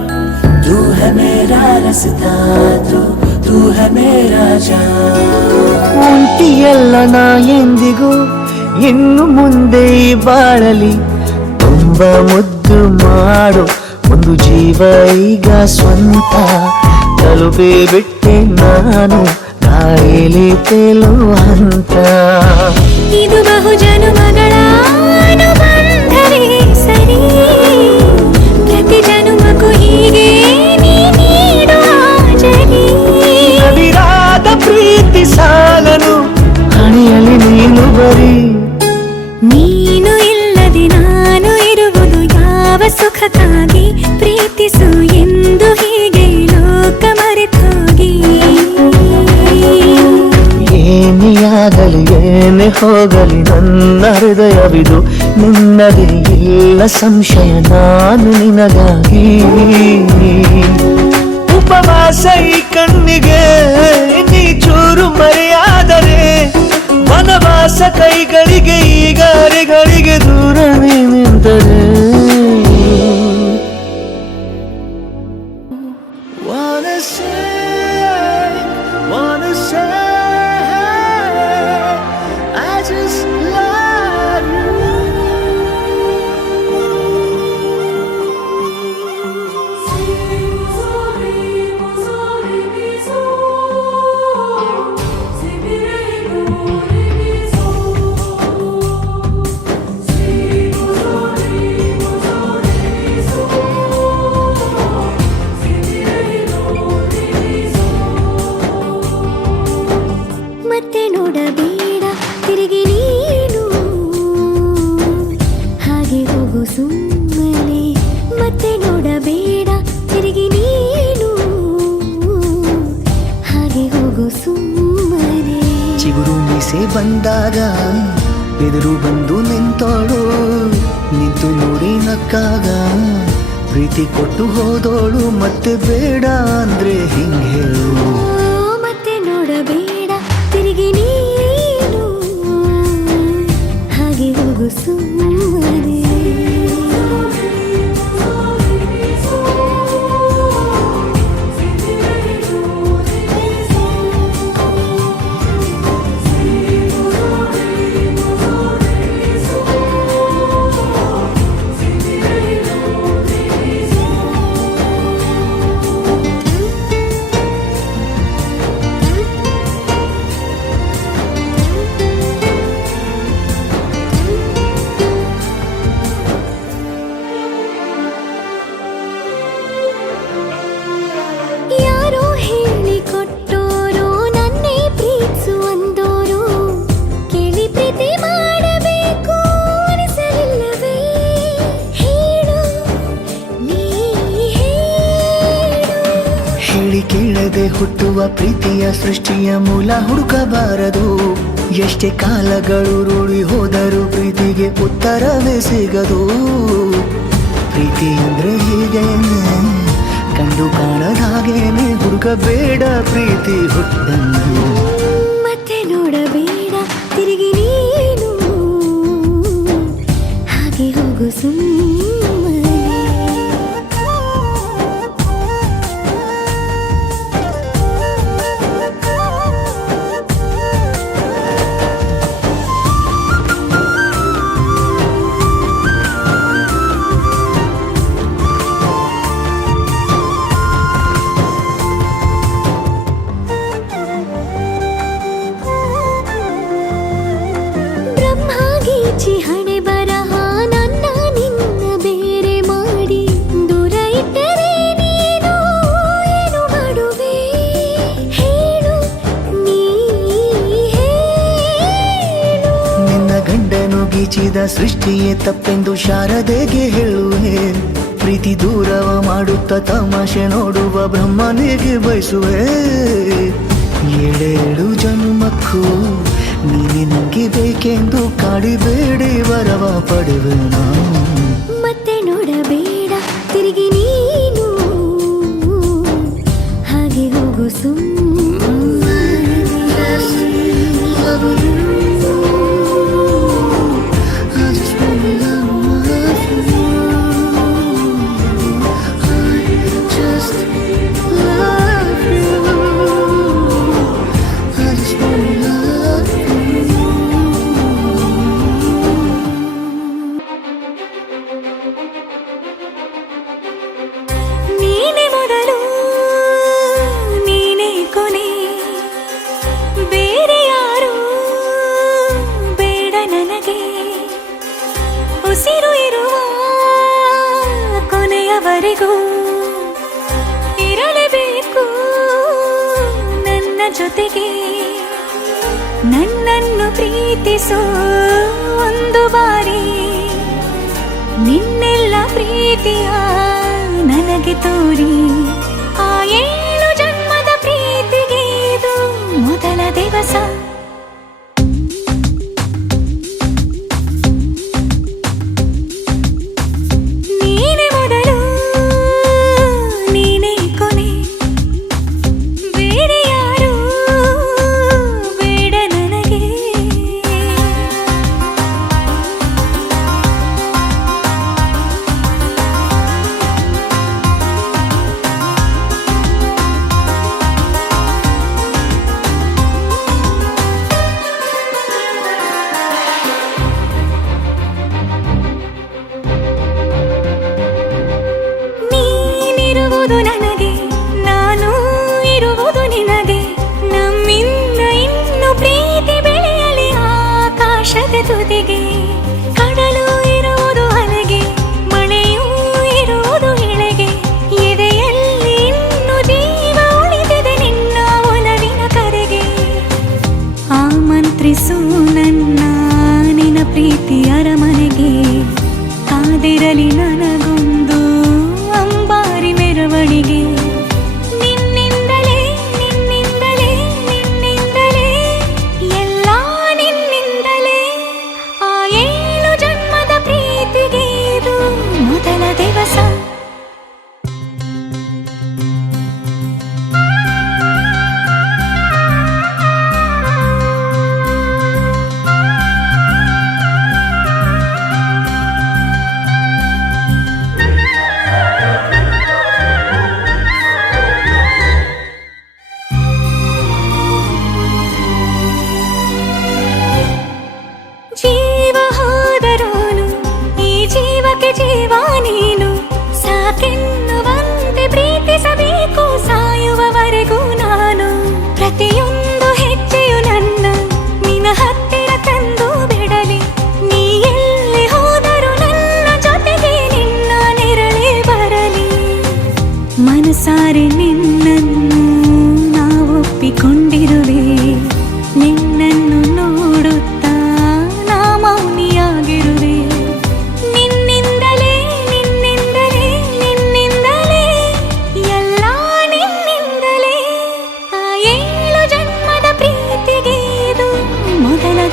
तू है मेरा रास्ता, तू है मेरा जान. ಒಂಟಿಯಲ್ಲ ನಾ ಎಂದಿಗೂ ಇನ್ನು ಮುಂದೆ ಬಾಳಲಿ, ತುಂಬ ಮುದ್ದು ಮಾಡು ಒಂದು ಜೀವ ಈಗ ಸ್ವಂತ. ತಲುಪೇ ಬಿಟ್ಟೆ ನಾನು ಗಾಳಿಲಿ ತೇಲುವ ಹಂತ. ಇದು ಬಹು ಜನುಮಗಳ ಅನುಬಂಧವೇ ಸರಿ, ಪ್ರತಿ ಜನುಮಕ್ಕೂ ಹೀಗೆ ನೀ ನೀಡುವ ಜರಿ. ಅವಿರಾದ ಪ್ರೀತಿ ಸಾಲನು ಹಣಿಯಲಿ ನೀನು ಬರೀ. ನೀನು ಇಲ್ಲದೆ ನಾನು ಇರುವುದು ಯಾವ ಸುಖಕ್ಕಾಗಿ, ಪ್ರೀತಿಸು ಎಂದು ಹೀಗೆ ಲೋಕ ಮರೆತೋಗಿ. ಏನಿಯಾಗಲಿ ಏನೇ ಹೋಗಲಿ ನನ್ನ ಹೃದಯವಿದು ನಿನ್ನದೇ, ಇಲ್ಲ ಸಂಶಯ ನಾನು ನಿನಗಾಗಿ. ಉಪವಾಸ ಈ ಕಣ್ಣಿಗೆ ನೀ ಚೂರು ಮರೆಯಾದರೆ, ವನವಾಸ ಕೈಗಳಿಗೆ ಈಗಾರೆಗಳಿಗೆ ದೂರ ನೀ ನಿಂತರೆ. Wanna say I just love you. ಆಸೆ ಬಂದಾಗ ಎದುರು ಬಂದು ನಿಂತೋಳು, ನಿಂತು ನೋಡಿ ನಕ್ಕಾಗ ಪ್ರೀತಿ ಕೊಟ್ಟು ಹೋದೋಳು. ಮತ್ತೆ ಬೇಡ ಅಂದ್ರೆ ಹಿಂಗೆ ಹೇಳು. ಮತ್ತೆ ನೋಡಬೇಡ ತಿರುಗಿ ನೀನು, ಹಾಗೆ ಹೋಗು ಸುಮ್ಮನೆ. ಯಾರೋ ಹೇಳಿಕೊಟ್ಟೋರು ನನ್ನೇ ಪ್ರೀತಿಸುವಂದೋರು, ಕೇಳಿ ಪ್ರೀತಿ ಮಾಡಬೇಕು ಅನಿಸಲಿಲ್ಲವೇ? ಹೇಳು ನೀ ಹೇಳು. ಹೇಳಿ ಕೇಳದೆ ಹುಟ್ಟುವ ಪ್ರೀತಿಯ ಸೃಷ್ಟಿಯ ಮೂಲ ಹುಡುಕಬಾರದು. ಎಷ್ಟೇ ಕಾಲಗಳು ರೂಢಿ ಹೋದರೂ ಪ್ರೀತಿಗೆ ಉತ್ತರವೇ ಸಿಗದು. ಪ್ರೀತಿ ಅಂದ್ರೆ ಹೀಗೇನೆ, ಕಂಡು ಕಾಣದ ಹಾಗೇನೆ, ಹುಡುಕಬೇಡ ಪ್ರೀತಿ ಹುಟ್ಟನ್ನು. ಮತ್ತೆ ನೋಡಬೇಡ ತಿರುಗಿ ನೀನು, ಹಾಗೆ ಹೋಗು ಸುಮ್ಮನೆ. ಬ್ರಹ್ಮಗೀಚಿ ಹಣೆ ಬರಹ ನನ್ನ ನಿನ್ನ ಬೇರೆ ಮಾಡಿ ದೂರ ಇಟ್ಟರೆ ನೀನು ಏನು ಮಾಡುವೆ? ಹೇಳು ನೀ ಹೇಳು. ನಿನ್ನ ಗಂಡನು ಗೀಚಿದ ಸೃಷ್ಟಿಯೇ ತಪ್ಪೆಂದು ಶಾರದೆಗೆ ಹೇಳುವೆ. ಪ್ರೀತಿ ದೂರವ ಮಾಡುತ್ತ ತಮಾಷೆ ನೋಡುವ ಬ್ರಹ್ಮನಿಗೆ ಬಯಸುವೆ. ಏಳೇಳು ಜನ್ಮಕ್ಕೂ ನೀನೆ ನಂಗೆ ಬೇಕೆಂದು ಕಾಡಿಬೇಡಿ ವರವ ಪಡೆವೆ ನಾನು. ಮತ್ತೆ ನೋಡಬೇಡ ತಿರುಗಿ ನೀನು, ಹಾಗೆ ಹೋಗು ಸುಮ್ಮನೆ. ನೀನೆ ಮೊದಲು ನೀನೆ ಕೊನೆ, ಬೇರೆ ಯಾರು ಬೇಡ ನನಗೆ. ಉಸಿರು ಇರುವ ಕೊನೆಯವರೆಗೂ ಇರಲೇಬೇಕು ನನ್ನ ಜೊತೆಗೆ. ನನ್ನನ್ನು ಪ್ರೀತಿಸೋ ಒಂದು ಬಾರಿ, ನಿನ್ನೆಲ್ಲ ಪ್ರೀತಿಯ ನನಗೆ ತೋರಿ. ಆ 7 ಜನ್ಮದ ಪ್ರೀತಿಗೆ ಇದು ಮೊದಲ ದಿವಸ. ನೀನೆ ಮೊದಲು ನೀನೆ ಕೊನೆ, ಬೇರೆ ಯಾರು ಬೇಡ ನನಗೆ. ನೀನಿರುವುದು ನನಗೆ, ನಾನು ಇರುವುದು ನಿನಗೆ. ನಮ್ಮಿಂದ ಇನ್ನು ಪ್ರೀತಿ ಬೆಳೆಯಲಿ ಆಕಾಶದ ತುದಿಗೆ. ಕಡಲು ಇರುವುದು ಅಲೆಗೆ, ಮಳೆಯೂ ಇರುವುದು ಎಳೆಗೆ. ಎದೆಯಲ್ಲಿ ಇನ್ನು ಜೀವ ಉಳಿದಿದೆ ನಿನ್ನ ಒಲವಿನ ಕರೆಗೆ. ಆಮಂತ್ರಿಸು ನನ್ನ ನಿನ್ನ ಪ್ರೀತಿ ಅರಮನೆಗೆ. ಕಾದಿರಲಿ ನನಗೊಂದು ಅಂಬಾರಿ ಮೆರವಣಿಗೆ. ನಿನ್ನಿಂದಲೇ ನಿನ್ನಿಂದಲೇ ನಿನ್ನಿಂದಲೇ ಎಲ್ಲ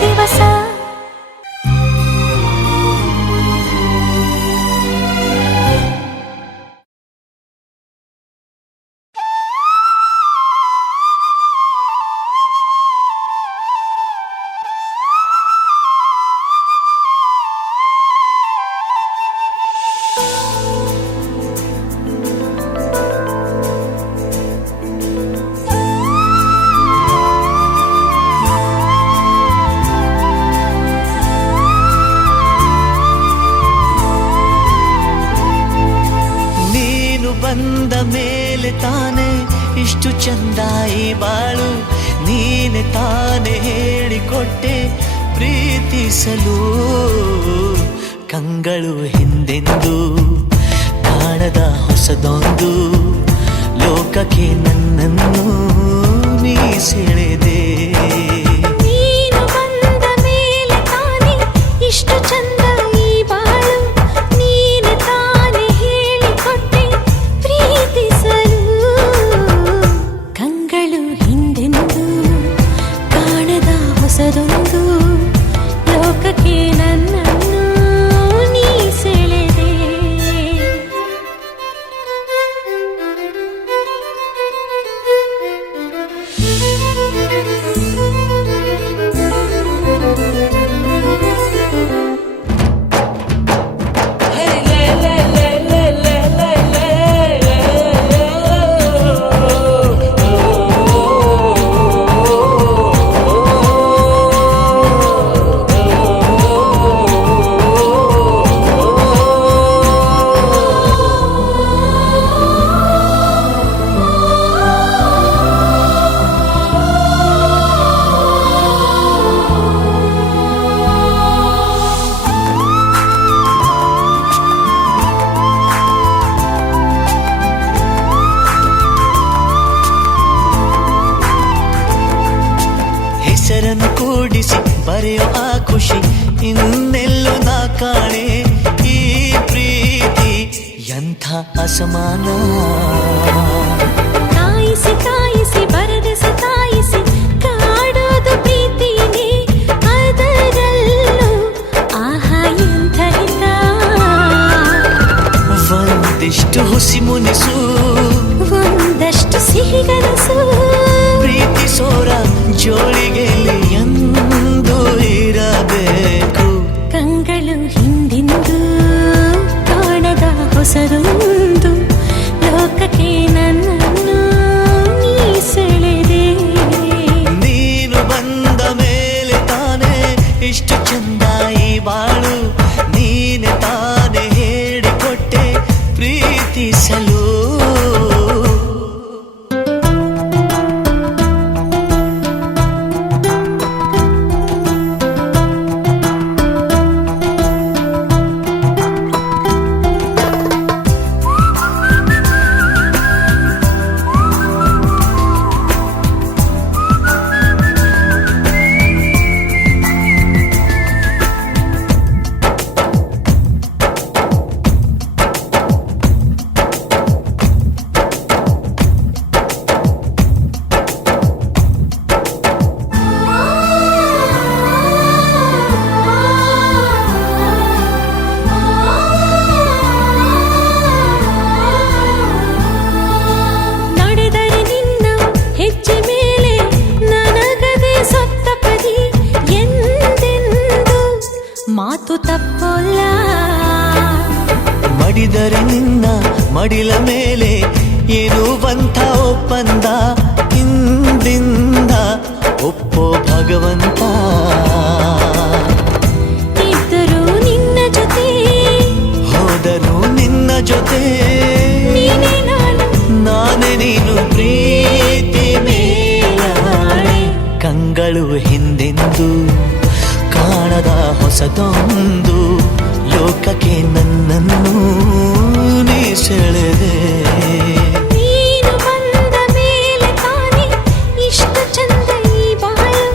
ದಿವಸ. ಬಂದ ಮೇಲೆ ತಾನೆ ಇಷ್ಟು ಚಂದ ಈ ಬಾಳು, ನೀನೆ ತಾನೆ ಹೇಳಿಕೊಟ್ಟೆ ಪ್ರೀತಿಸಲು. ಕಂಗಳು ಹಿಂದೆಂದು ಕಾಣದ ಹೊಸದೊಂದು ಲೋಕಕ್ಕೆ ನನ್ನನ್ನು ನೀ ಸೆಳೆದೆ. ನೀನು ಬಂದ ಮೇಲೆ ತಾನೆ ಇಷ್ಟು ಚಂದ ಈ ಬಾಳು, ನೀನೆ ತಾನೆ ಹೇಳಿಕೊಟ್ಟೆ ಪ್ರೀತಿಸಲು. ಕಂಗಳು ಹಿಂದೆಂದು ಕಾಣದ ಹೊಸದೊಂದು ಲೋಕಕ್ಕೆ ನನ್ನನ್ನು ನೀ ಸೆಳೆದೆ. ಹೆಸರನ್ನು ಕೂಡಿಸಿ ಬರೆಯೋ ಆ ಖುಷಿ ಇನ್ನೆಲ್ಲೂ ನಾ ಕಾಣೆ. ಈ ಪ್ರೀತಿ ಎಂಥ ಅಸಮಾನ. ಕಾಯಿಸಿ ಕಾಯಿಸಿ ಬರದೆ ಸತಾಯಿಸಿ ಕಾಡೋದು ಪ್ರೀತಿನೇ, ಅದರಲ್ಲೂ ಆಹಾ ಎಂಥ ಹಿತ. ಒಂದಿಷ್ಟು ಹುಸಿ ಮುನಿಸು, ಒಂದಷ್ಟು ಸಿಹಿಗನಸು, ಪ್ರೀತಿಸೋರ ಜೋಳಿಗೆಯಲ್ಲಿ ಎಂದು ಇರಬೇಕು. ಕಂಗಳು ಹಿಂದಿಂದು ಕಾಣದ ಹೊಸದೊಂದು ಲೋಕಕ್ಕೆ ನನ್ನನ್ನು ನೀ ಸೆಳೆದೆ. ನೀನು ಬಂದ ಮೇಲೆ ತಾನೆ ಇಷ್ಟು ಚಂದ ಈ ಬಾಳು, ನೀನೆ ತಾನೆ ಹೇಳಿಕೊಟ್ಟೆ ಪ್ರೀತಿಸಲು. ಮಾತು ತಪ್ಪಲ್ಲ. ಮಡಿದರೆ ನಿನ್ನ ಮಡಿಲ ಮೇಲೆ ಇರುವಂಥ ಒಪ್ಪಂದ, ಇಂದಿಂದ ಒಪ್ಪೋ ಭಗವಂತ. ಇದ್ದರೂ ನಿನ್ನ ಜೊತೆ, ಹೋದರೂ ನಿನ್ನ ಜೊತೆ, ನೀನೇ ನಾನು, ನಾನೇ ನೀನು, ಪ್ರೀತಿ ಮೇಲಾಣೆ. ಕಂಗಳು ಹಿಂದೆಂದು ಕಾಣದ ಹೊಸದೊಂದು ಲೋಕಕ್ಕೆ ನನ್ನನ್ನು ನೀ ಸೆಳೆದೆ. ನೀನು ಬಂದ ಮೇಲೆ ತಾನೆ ಇಷ್ಟು ಚಂದ ಈ ಬಾಳು,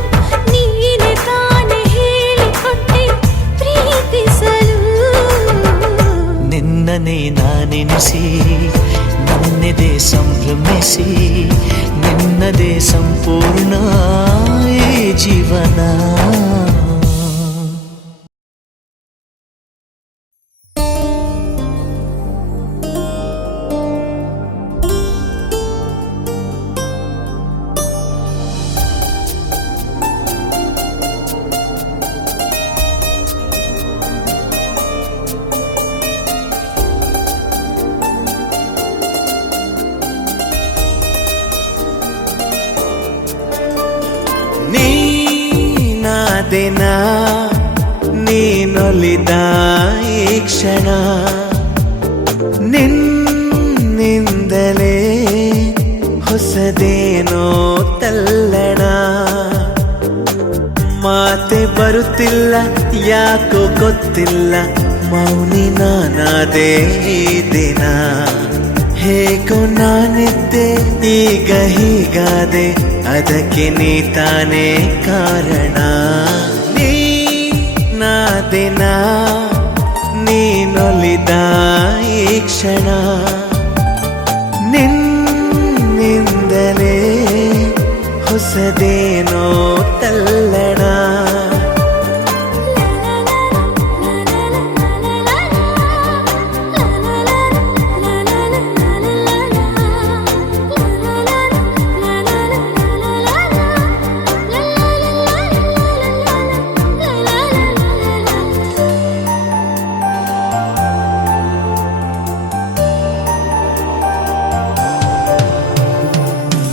ನೀನೆ ತಾನೆ ಹೇಳಿಕೊಟ್ಟೆ ಪ್ರೀತಿಸಲು. ನಿನ್ನನೇ ನಾನೆನಿಸಿ ನನ್ನೆದೆ ಸಂಭ್ರಮಿಸಿ, ನಿನ್ನದೇ ಸಂಪೂರ್ಣ ಈ ಜೀವನ. ದಿನ ನೀನೊಲಿದ ಈ ಕ್ಷಣ ನಿನ್ನಿಂದಲೇ ಹೊಸದೇನೋ ತಲ್ಲಣ ಮಾತೆ ಬರುತ್ತಿಲ್ಲ ಯಾಕೋ ಗೊತ್ತಿಲ್ಲ ಮೌನಿ ನಾನಾದೆ ಈ ದಿನ ಹೇಗೋ ನಾನಿದ್ದೆ ಈಗ ಹೀಗಾದೆ ಅದಕ್ಕೆ ನೀ ತಾನೇ ಕಾರಣ ನೀ ನಾದಿನ ನೀನೊಲಿದ ಈ ಕ್ಷಣ ನಿನ್ನಿಂದಲೇ ಹೊಸದೇನೋ ತಲ್ಲಣ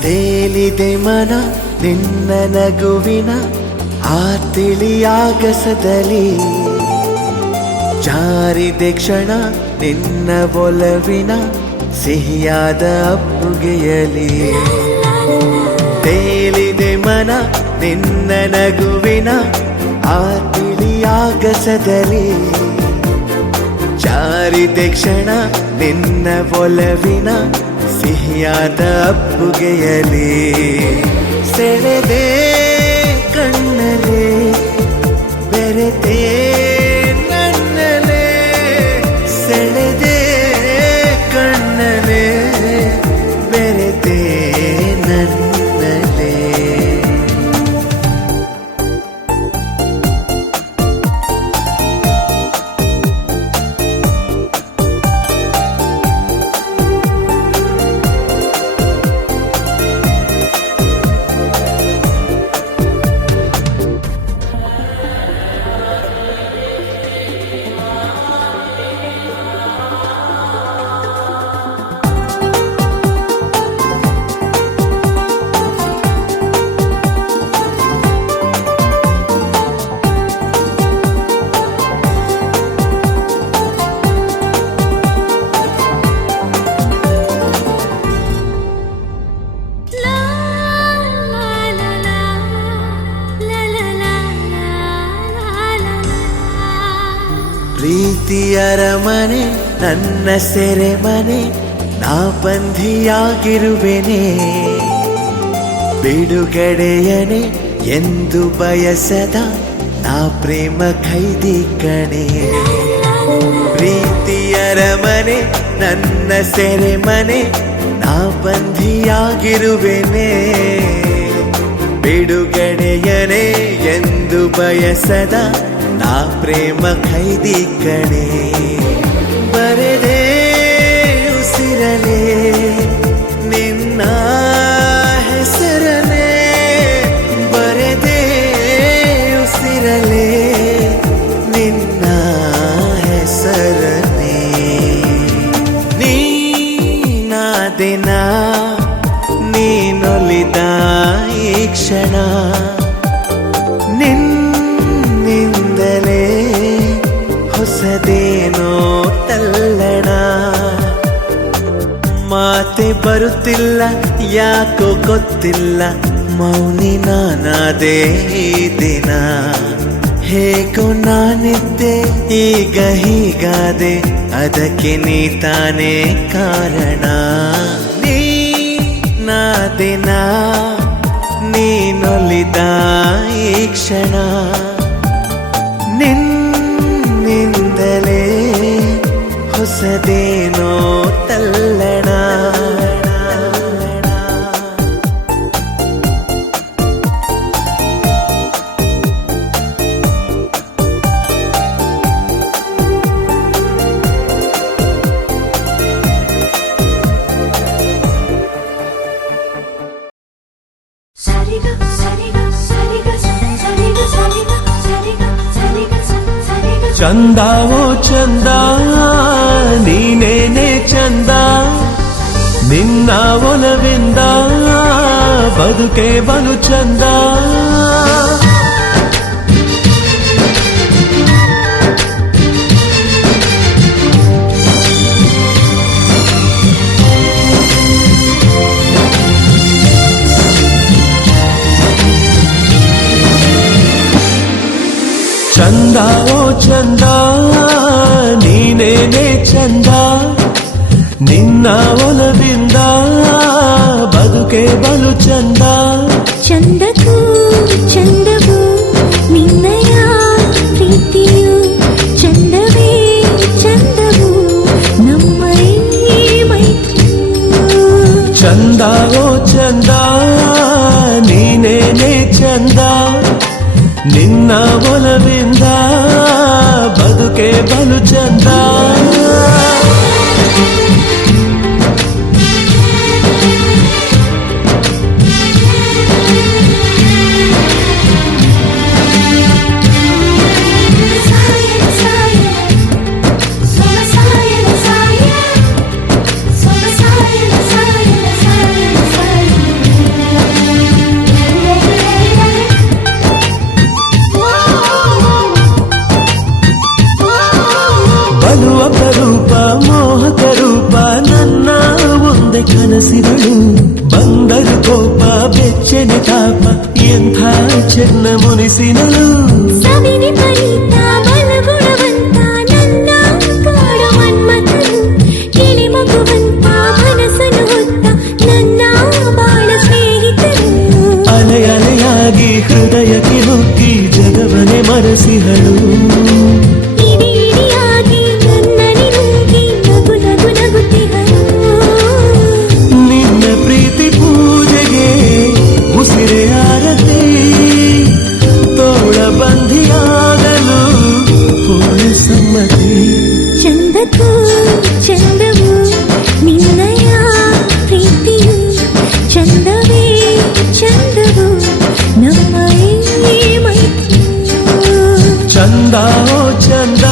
ತೇಲಿದೆ ಮನ ನಿನ್ನ ನಗುವಿನ ಆ ತಿಳಿಯಾಗಸದಲ್ಲಿ ಜಾರಿದೆ ಕ್ಷಣ ನಿನ್ನ ಒಲವಿನ ಸಿಹಿಯಾದ ಅಪ್ಪುಗೆಯಲಿ ತೇಲಿದೆ ಮನ ನಿನ್ನ ನಗುವಿನ ಆ ತಿಳಿಯಾಗಸದಲ್ಲಿ ಜಾರಿದೆ ಕ್ಷಣ ನಿನ್ನ ಒಲವಿನ ಸಿಹಿಯಾದ ಅಪ್ಪುಗೆಯಲಿ ಸೆಳೆದೆ ಕಣ್ಣಲೆ ಬೆರೆತೆ ನನ್ನಲೆ ಸೆಳೆದೆ ಕಣ್ಣಲೆ ಬೆರೆತೆ ನನ್ನಲೆ ಪ್ರೀತಿಯರ ಮನೆ ನನ್ನ ಸೆರೆಮನೆ ನಾ ಬಂಧಿಯಾಗಿರುವೆನೆ ಬಿಡುಗಡೆಯನೆ ಎಂದು ಬಯಸದ ನಾ ಪ್ರೇಮ ಖೈದಿ ಕಣೆ ಪ್ರೀತಿಯರ ಮನೆ ನನ್ನ ಸೆರೆಮನೆ ನಾ ಬಂಧಿಯಾಗಿರುವೆನೆ ಬಿಡುಗಡೆಯನೆ ಎಂದು ಬಯಸದ ನಾ ಪ್ರೇಮ ಖೈದಿ ಕಣೆ ಬರೆದೆ ಉಸಿರಲೆ ನಿನ್ನ ಹೆಸರನೆ ಬರೆದೆ ಉಸಿರಲೆ ನಿನ್ನ ಹೆಸರನೆ ನೀನಾದಿನ ನೀನೊಲಿದ ಈ ಕ್ಷಣ ನಿನ್ನಿಂದಲೇ ಹೊಸದೇನೋ ತಲ್ಲಣ ಮಾತೆ ಬರುತ್ತಿಲ್ಲ ಯಾಕೋ ಗೊತ್ತಿಲ್ಲ ಮೌನಿ ನಾನಾದೆ ಈ ದಿನ ಹೇಗೋ ನಾನಿದ್ದೆ ಈಗ ಹೀಗಾದೆ ಅದಕ್ಕೆ ನೀ ತಾನೇ ಕಾರಣ ನೀ ನಾದಿನ ನೀನೊಲಿದ ಈ ಕ್ಷಣ ನಿನ್ನಿಂದಲೇ ಹೊಸದೇನೋ ತಲ್ಲಣ ಚಂದಾವೋ ಚಂದ ನೀನೇನೆ ಚಂದ ನಿನ್ನ ಒಲವಿಂದ ಬದುಕೆ ಬಲು ಚಂದ ಚಂದ ಓ ಚಂದ ನೀನೇನೆ ಚಂದ ನಿನ್ನ ಒಲವಿಂದ ಬದುಕೆ ಬಲು ಚಂದ ಚಂದಕ್ಕೂ ಚಂದವು ನಿನ್ನಯ ಪ್ರೀತಿಯು ಚಂದವೇ ಚಂದವು ನಮ್ಮ ಈ ಮೈತ್ರಿಯು ಚಂದ ಓ ಚಂದ ನೀನೇನೆ ಚಂದ ನಿನ್ನ ಒಲವಿಂದ ಬದುಕೆ ಬಲು ಚಂದ ಬಲು ಅಪರೂಪ ಮೋಹಕ ರೂಪ ನನ್ನ ಒಂದೇ ಕನಸಿದಳು ಬಂದರು ಕೋಪ ಬೆಚ್ಚನೆ ತಾಪ ಎಂಥ ಚೆನ್ನ ಮುನಿಸಿನಳು ಸವಿನಿ ಪರಿತ ಬಲಗುಣವಂತ ನನ್ನ ಕಾಡು ಮನ್ಮಥನು ಕಿಳಿ ಮಗುವಂತ ಮನಸ್ಸನ್ನು ಹೊತ್ತ ನನ್ನ ಬಾಳ ಸ್ನೇಹಿತರು ಅಲೆ ಅಲೆಯಾಗಿ ಹೃದಯಕ್ಕೆ ನುಗ್ಗಿ ಜಗವನೆ ಮರೆಸಿಹಳು ಇಡಿ ಇಡಿಯಾಗಿ ನನ್ನನೆ ನುಗ್ಗಿ ನಗು ನಗು ನಗುತ್ತಿಹಳು ನಿನ್ನ ಪ್ರೀತಿ ಪೂಜೆಗೆ ಉಸಿರೆ ಆರತಿ ತೋಳ ಬಂಧಿಯಾಗಲು ಪೂರ್ಣ ಸಮ್ಮತಿ ಚಂದಕ್ಕೂ ಚಂದವು ನಿನ್ನಯ ಪ್ರೀತಿಯು ಚಂದವೇ ಚಂದವು ನಮ್ಮ ಈ ಮೈತ್ರಿಯು ಚಂದ ಓ ಚಂದ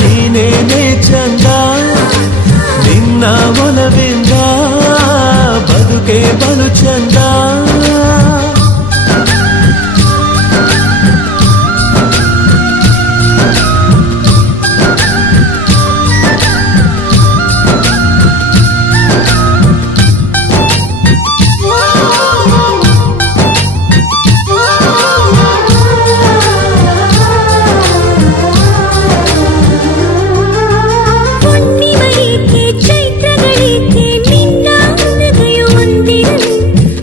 ನೀನೇನೆ ಚಂದ ನಿನ್ನ ಒಲವಿಂದ ಬದುಕೆ ಬಲು ಚಂದ ಹುಣ್ಣಿಮೆಯೇಕೆ ಚೈತ್ರಗಳೇಕೆ ನಿನ್ನ ನಗೆಯು ಒಂದಿರಲಿ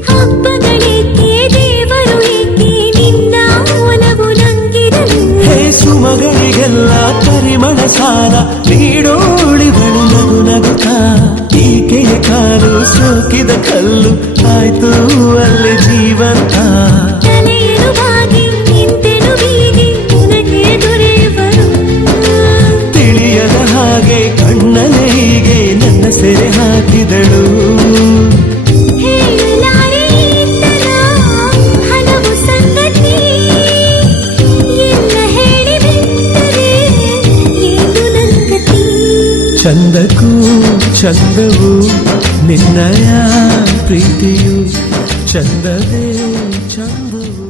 ಹಬ್ಬಗಳೇಕೆ ದೇವರು ಏಕೆ ನಿನ್ನ ಒಲವು ನಂಗಿರಲಿ ಹೇ ಸುಮಗಳಿಗೆಲ್ಲ ಪರಿಮಳ ಸಾಲ ನೀಡೋಳಿಗಳು ನಗು ನಗುತ್ತಾ ಈಕೆಯ ಕಾಲು ಸೋಕಿದ ಕಲ್ಲು ಆಯ್ತು ಅಲ್ಲಿ ಜೀವಂತ ತಲೆಯನ್ನು ಬಾಗಿ ನಿಂತೆನು ಬೀಗಿ ನಿನಗೆ ದೊರೆಯುವರು ತಿಳಿಯದ ಹಾಗೆ ಕಣ್ಣಲೆ ಹೀಗೆ ನನ್ನ ಸೆರೆ ಹಾಕಿದಳು ಹೇಳಲಾರೆ ಈತನ ಹಲವು ಸಂಗತಿ ಎಲ್ಲ ಹೇಳಿಬಿಟ್ಟರೆ ಏನು ನಂಗತಿ ಚಂದಕ್ಕೂ ಚಂದವು ನಿನ್ನಯ ಪ್ರೀತಿಯು ಚಂದವೇ ಚಂದವು